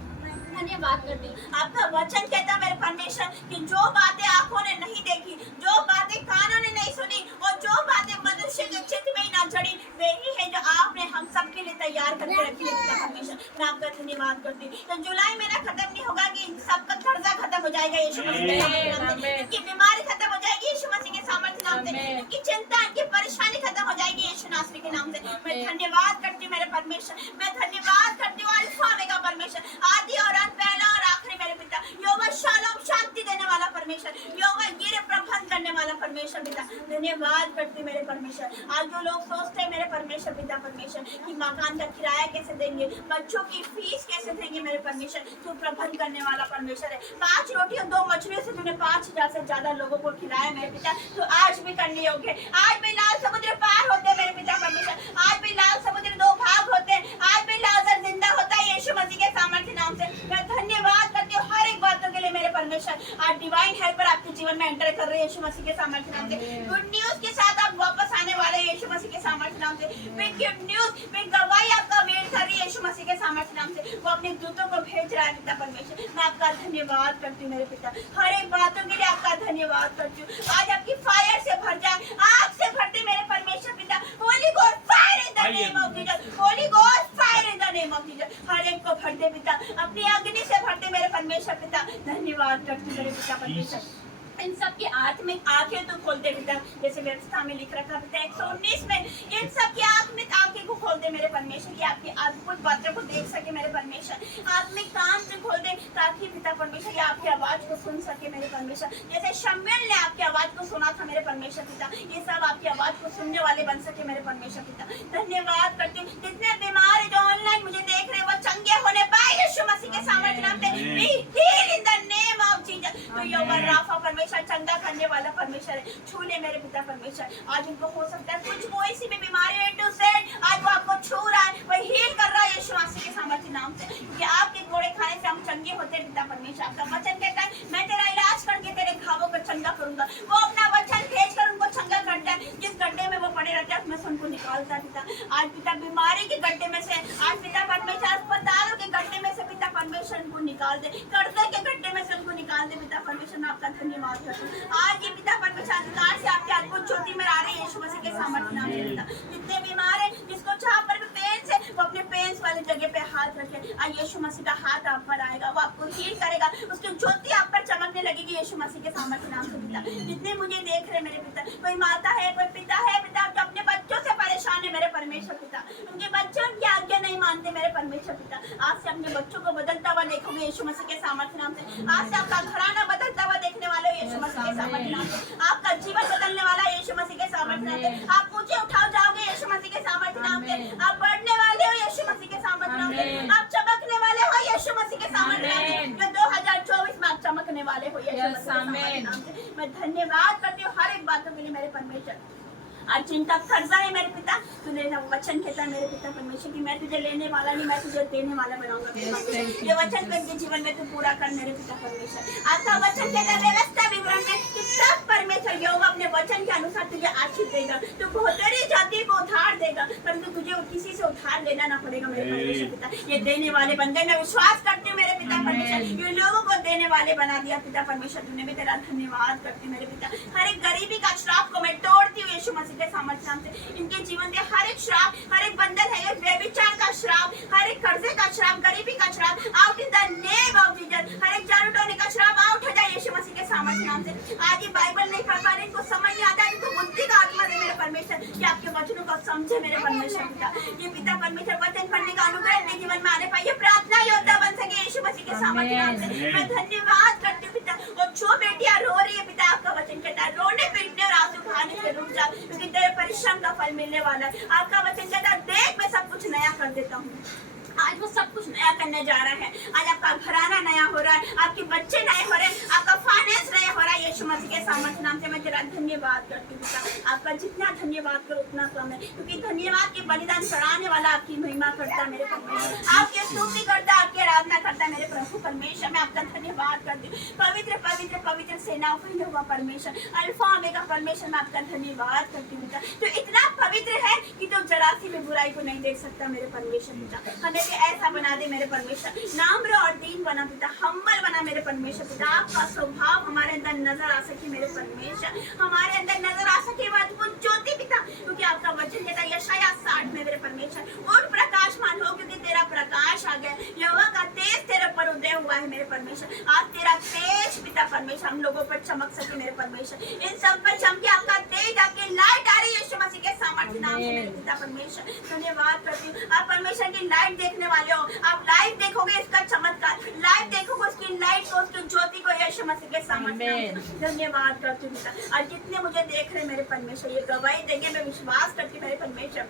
धन्यवाद करती हूँ। आपका वचन कहता है मेरे परमेश्वर कि जो बातें आंखों ने नहीं देखी, जो बातें कानों ने नहीं सुनी, और जो बातें मनुष्य के चित्त में ही ना चढ़ी, वही है जो आपने हम सब के लिए तैयार करके रखी है परमेश्वर। मैं आपका धन्यवाद करती हूँ। तो जुलाई महीना खत्म नहीं होगा कि सबका कर्जा खत्म हो जाएगा यीशु मसीह के सामर्थ्य नाम से, इनकी बीमारी खत्म हो जाएगी यीशु मसीह के सामर्थ्य नाम से, इनकी चिंता, इनकी परेशानी खत्म हो जाएगी यीशु नासरी के नाम से। मैं धन्यवाद करती हूँ मेरे परमेश्वर, मैं धन्यवाद करती हूँ अल्फा ओमेगा परमेश्वर, आदि और अंत, पहला और आखिरी मेरे पिता, यहोवा शालोम, शांति देने वाला परमेश्वर, यहोवा गिर प्रबंध करने वाला परमेश्वर पिता। धन्यवाद करती मेरे परमेश्वर। आज जो लोग सोचते हैं मेरे परमेश्वर पिता परमेश्वर कि मकान का किराया कैसे देंगे, बच्चों की फीस कैसे देंगे मेरे परमेश्वर, तू प्रबंध करने वाला परमेश्वर है। 5 रोटी और 2 मछलियों से तूने 5000 से ज्यादा लोगों को खिलाया मेरे पिता, तो आज भी करने योग्य। आज भी लाल समुद्र पार होते मेरे पिता परमेश्वर, आज भी लाल समुद्र 2 भाग होते, आज भी लाजर जिंदा होता है यीशु मसीह के सामर्थ्य नाम से। मैं धन्यवाद करती हूँ हर एक बातों के लिए मेरे परमेश्वर। आज डिवाइन हेल्पर आपके जीवन में एंटर कर रहे हैं यीशु मसीह के सामर्थ्य नाम से। गुड न्यूज के साथ आप वापस आने वाले हैं यीशु मसीह के सामर्थ्य नाम से। बिग गुड न्यूज, बिग गवाही आपका वेट कर रही है यीशु मसीह के सामर्थ्य नाम से वो अपने दूतों को भेज रहा है पिता परमेश्वर। मैं आपका धन्यवाद करती हूँ मेरे पिता, हर एक बातों के लिए आपका धन्यवाद करती हूँ। आज आपकी फायर से भर जाए, आग से भरते मेरे परमेश्वर पिता। Holy ghost fire in the name of Jesus, holy ghost fire in the name of Jesus. हर एक को भर दे पिता, अपनी अग्नि से भरते मेरे परमेश्वर पिता। धन्यवाद करती हूँ मेरे पिता परमेश्वर। इन सब की आत्मिक आंखें तो खोल दे पिता, जैसे व्यवस्था में लिख रखा पिता 119 में, इन सब की आत्मिक आंखें को खोल दे मेरे परमेश्वर, की आपकी अद्भुत बातों को देख सके मेरे परमेश्वर। आत्मिक कान से खोल दे ताकि पिता परमेश्वर ये आपकी आवाज को सुन सके मेरे परमेश्वर। जैसे शम्यूएल ने आपकी आवाज को सुना था मेरे परमेश्वर पिता, ये सब आपकी आवाज को सुनने वाले बन सके मेरे परमेश्वर पिता। धन्यवाद करती हूँ। जितने बीमार है जो ऑनलाइन मुझे देख रहे हैं वो चंगे होने पाए यीशु मसीह के सामर्थ्य नाम से। Be healed in the name of Jesus. तो यहोवा राफा परमेश्वर चंगा करने वाला परमेश्वर है, छू ले मेरे पिता परमेश्वर। आज उनको हो सकता है कुछ कोई सी भी बीमारी है टू से, आज वो आपको छू रहा है, वो हील कर रहा है यीशु मसीह के सामर्थ्य नाम से। कि आपके घोड़े खाने से हम चंगे होते पिता परमेश्वर। आपका वचन कहता है मैं तेरा इलाज करके तेरे घावों को चंगा करूंगा। वो अपना वचन भेजकर उनको चंगा करता है। जिस गड्ढे में वो पड़े रहते हैं उसमें से उनको निकालता है पिता। आज पिता बीमारी के गड्ढे में से, आज पिता परमेश्वर अस्पतालों के गड्ढे में से पिता परमेश्वर उनको निकाल दे, कर्जे के गड्ढे में से उनको निकाल दे पिता परमेश्वर। मैं आपका धन्यवाद करता हूँ। आज ये पिता परमेश्वर अधिकार से आपके अद्भुत ज्योति में आ रहे हैं यीशु मसीह के सामर्थ्य नाम से पिता। जितने बीमार है, जिसको जहाँ पर भी पेन है वो अपने पेन वाली जगह पे हाथ रखे। आज यीशु मसीह का हाथ आप पर आएगा, वो आपको हील करेगा, उसकी ज्योति आप पर चमकने लगेगी यीशु मसीह के सामर्थ्य नाम से पिता। जितने मुझे देख रहे मेरे पिता, कोई माता है, कोई पिता है पिता जो अपने बच्चों से परेशान है मेरे परमेश्वर पिता, उनके बच्चे उनकी आज्ञा नहीं मानते मेरे परमेश्वर पिता। आज से अपने बच्चों को बदलता हुआ देखोगे यीशु मसीह के सामर्थ्य नाम से। आज से आपका घराना बदलता हुआ देखने वाले हो यीशु मसीह के सामर्थ्य नाम से। आपका जीवन बदलने वाला है यीशु मसीह के सामर्थ्य नाम से। आप ऊंचे उठाओ जाओगे यीशु मसीह के सामर्थ्य नाम से। आप बढ़ने वाले हो यीशु मसीह के सामर्थ्य नाम से। आप चमकने वाले हो यीशु मसीह के सामर्थ्य नाम से। जो 2024 में आप चमकने वाले हो यीशु मसीह के सामर्थ्य नाम से। मैं धन्यवाद करती हूँ हर एक बातों के लिए मेरे परमेश्वर। आज चिंता कर्जा है मेरे पिता, तूने वचन कहता है मेरे पिता परमेश्वर की मैं तुझे लेने वाला नहीं, मैं तुझे देने वाला बनाऊंगा। ये वचन के जीवन में तू पूरा कर मेरे पिता परमेश्वर। आपका वचन कहता है व्यवस्था विवरण में कि तब परमेश्वर यहोवा अपने वचन के अनुसार तुझे आशीष देगा, तू बहुतरी जाति को उधार देगा, परंतु तुझे किसी से उधार लेना ना पड़ेगा मेरे परमेश्वर पिता। ये देने वाले बन गए, मैं विश्वास करती हूँ मेरे पिता परमेश्वर। ये लोगों को देने वाले बना दिया पिता परमेश्वर, तूने भी तेरा धन्यवाद करती हूँ मेरे पिता। हर एक गरीबी का श्राप को मैं तोड़ती हूँ यीशु मसीह के सामर्थ्य नाम से। इनके जीवन के हर एक श्राप, हर एक बंधन है, व्यभिचार का श्राप, हर एक कर्जे का श्राप, गरीबी का श्राप, out in the name of Jesus. हर एक जादू टोने का श्राप आउट हो जाए यीशु मसीह के सामर्थ्य नाम से। आज ये बाइबल नहीं पढ़ पा रहे, इनको समझ नहीं आता, इनको बुद्धि का आत्मा दे मेरे परमेश्वर, कि आपके वचनों को समझे मेरे परमेश्वर पिता। ये पिता परमेश्वर वचन पढ़ने का अनुग्रह अपने जीवन में आने पाए, प्रार्थना योद्धा बन सके यीशु मसीह के सामर्थ्य नाम से। मैं धन्यवाद करती हूँ पिता। और जो बेटियां रो रही है पिता, आपका वचन कहता है रोने पीटने और आंसू बहाने से रुक जा, क्योंकि तेरे परिश्रम का फल मिलने वाला है। आपका वचन कहता है देख मैं सब कुछ नया कर देता हूँ। आज वो सब कुछ नया करने जा रहा है। आज आपका घराना नया हो रहा है, आपके बच्चे नए हो रहे हैं, आपका फाइनेंस नया हो रहा है यीशु मसीह के सामर्थ्य नाम से। मैं तेरा धन्यवाद करती हूँ पिता। आपका जितना धन्यवाद करो उतना कम है, क्योंकि धन्यवाद के बलिदान चढ़ाने वाला आपकी महिमा करता है मेरे परमेश्वर, आपकी स्तुति करता है, आपकी आराधना करता है मेरे प्रभु परमेश्वर। मैं आपका धन्यवाद करती हूँ। पवित्र पवित्र पवित्र सेनाओं का यहोवा परमेश्वर, अल्फा ओमेगा परमेश्वर, मैं आपका धन्यवाद करती हूँ पिता। तो इतना पवित्र है कि तो जरासी में बुराई को नहीं देख सकता मेरे परमेश्वर पिता। हमें ऐसा बना दे मेरे परमेश्वर, नाम्र और दीन बना पिता, हम्बल बना मेरे परमेश्वर पिता। आपका स्वभाव हमारे अंदर नजर आ सके मेरे परमेश्वर, हमारे अंदर नजर आ सके वो अद्भुत ज्योति पिता, क्योंकि आपका वचन कहता है यशायाह 60 में मेरे परमेश्वर, उठ प्रकाशमान हो क्योंकि तेरा प्रकाश आ गया, यहोवा का तेज तेरे ऊपर उदय हुआ है मेरे परमेश्वर। आज तेरा तेज पिता परमेश्वर हम लोगों पर चमक सके मेरे परमेश्वर, इन सब पर चमके आपका तेज, आपकी लाइट आ रही है यीशु मसीह के सामर्थ्य नाम से मेरे पिता परमेश्वर। धन्यवाद करती हूँ। आप परमेश्वर की लाइट देखने वाले हो, आप लाइव देखोगे इसका चमत्कार, लाइव देखोगे उसकी लाइट को, उसकी ज्योति को यीशु मसीह के सामर्थ्य। धन्यवाद करती हूँ पिता। आज जितने मुझे देख रहे मेरे परमेश्वर ये गवाही देंगे, मैं विश्वास करती हूँ मेरे परमेश्वर।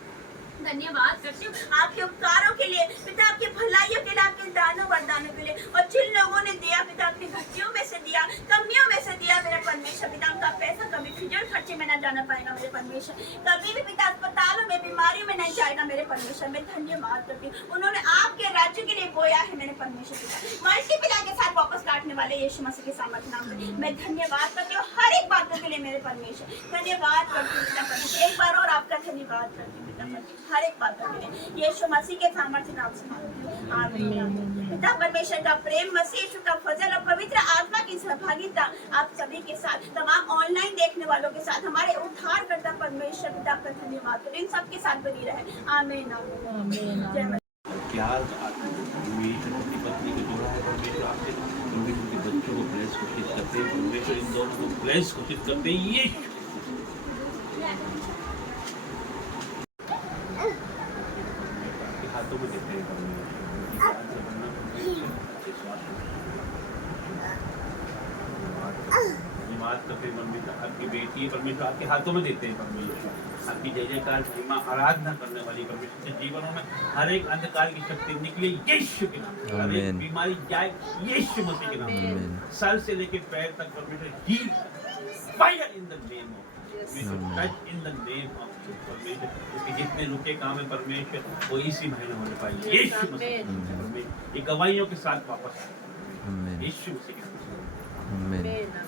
धन्यवाद करती हूँ आपके उपकारों के लिए पिता, आपकी भलाइयों के लिए, आपके दानों वरदानों के लिए। और जिन लोगों ने दिया पिता, अपनी घटियों में से दिया, कमियों में से दिया मेरे परमेश्वर पिता, उनका पैसा कभी फिजूल खर्चे में न जाना पाएगा मेरे परमेश्वर, कभी भी पिता अस्पतालों में बीमारियों में नहीं जाएगा मेरे परमेश्वर। मैं धन्यवाद करती हूँ। उन्होंने आपके राज्य के लिए बोया है मेरे परमेश्वर पिता, मल्टीप्लाई के साथ वापस काटने वाले यीशु मसीह के सामर्थ्य नाम से मैं धन्यवाद करती हूँ हर एक बातों के लिए मेरे परमेश्वर। धन्यवाद करती हूँ पिता परमेश्वर, एक बार और आपका धन्यवाद करती हूँ पिता परमेश्वर। हर एक बात पर मिले। यीशु मसीह के सामर्थ्य नाम से मांगते हैं, आमीन। पिता परमेश्वर का प्रेम, मसीह यीशु का फजल और पवित्र आत्मा की सहभागिता आप सभी के साथ, तमाम ऑनलाइन देखने वालों के साथ, हमारे उद्धारकर्ता परमेश्वर पिता का धन्यवाद करें, इन सबके साथ बनी रहे, आमीन आमीन। जय मसीह। प्यार मेरी पति पत्नी को जोड़ा है परमेश्वर आपसे, परमेश्वर के बच्चों को ब्लेस घोषित करते हैं, परमेश्वर इन दोनों को ब्लेस घोषित करते हैं। ये हाथों में देते हैं धन्यवाद करते हैं परमेश्वर, आपकी बेटी है परमेश्वर, आपके हाथों में देते हैं परमेश्वर, आपकी जय जयकार महिमा आराधना करने वाली परमेश्वर के जीवनों में हर एक अंधकार की शक्ति निकले यीशु के नाम से, हर एक बीमारी जाए यीशु मसीह के नाम से, सर से लेकर पैर तक परमेश्वर heal fire in the name of touch in the name of परमेश्वर, इसके जितने रुके काम है परमेश्वर वो इसी महीने होने पाए यीशु मसीह परमेश्वर, ये गवाहियों के साथ वापस आए यीशु मसीह के नाम से।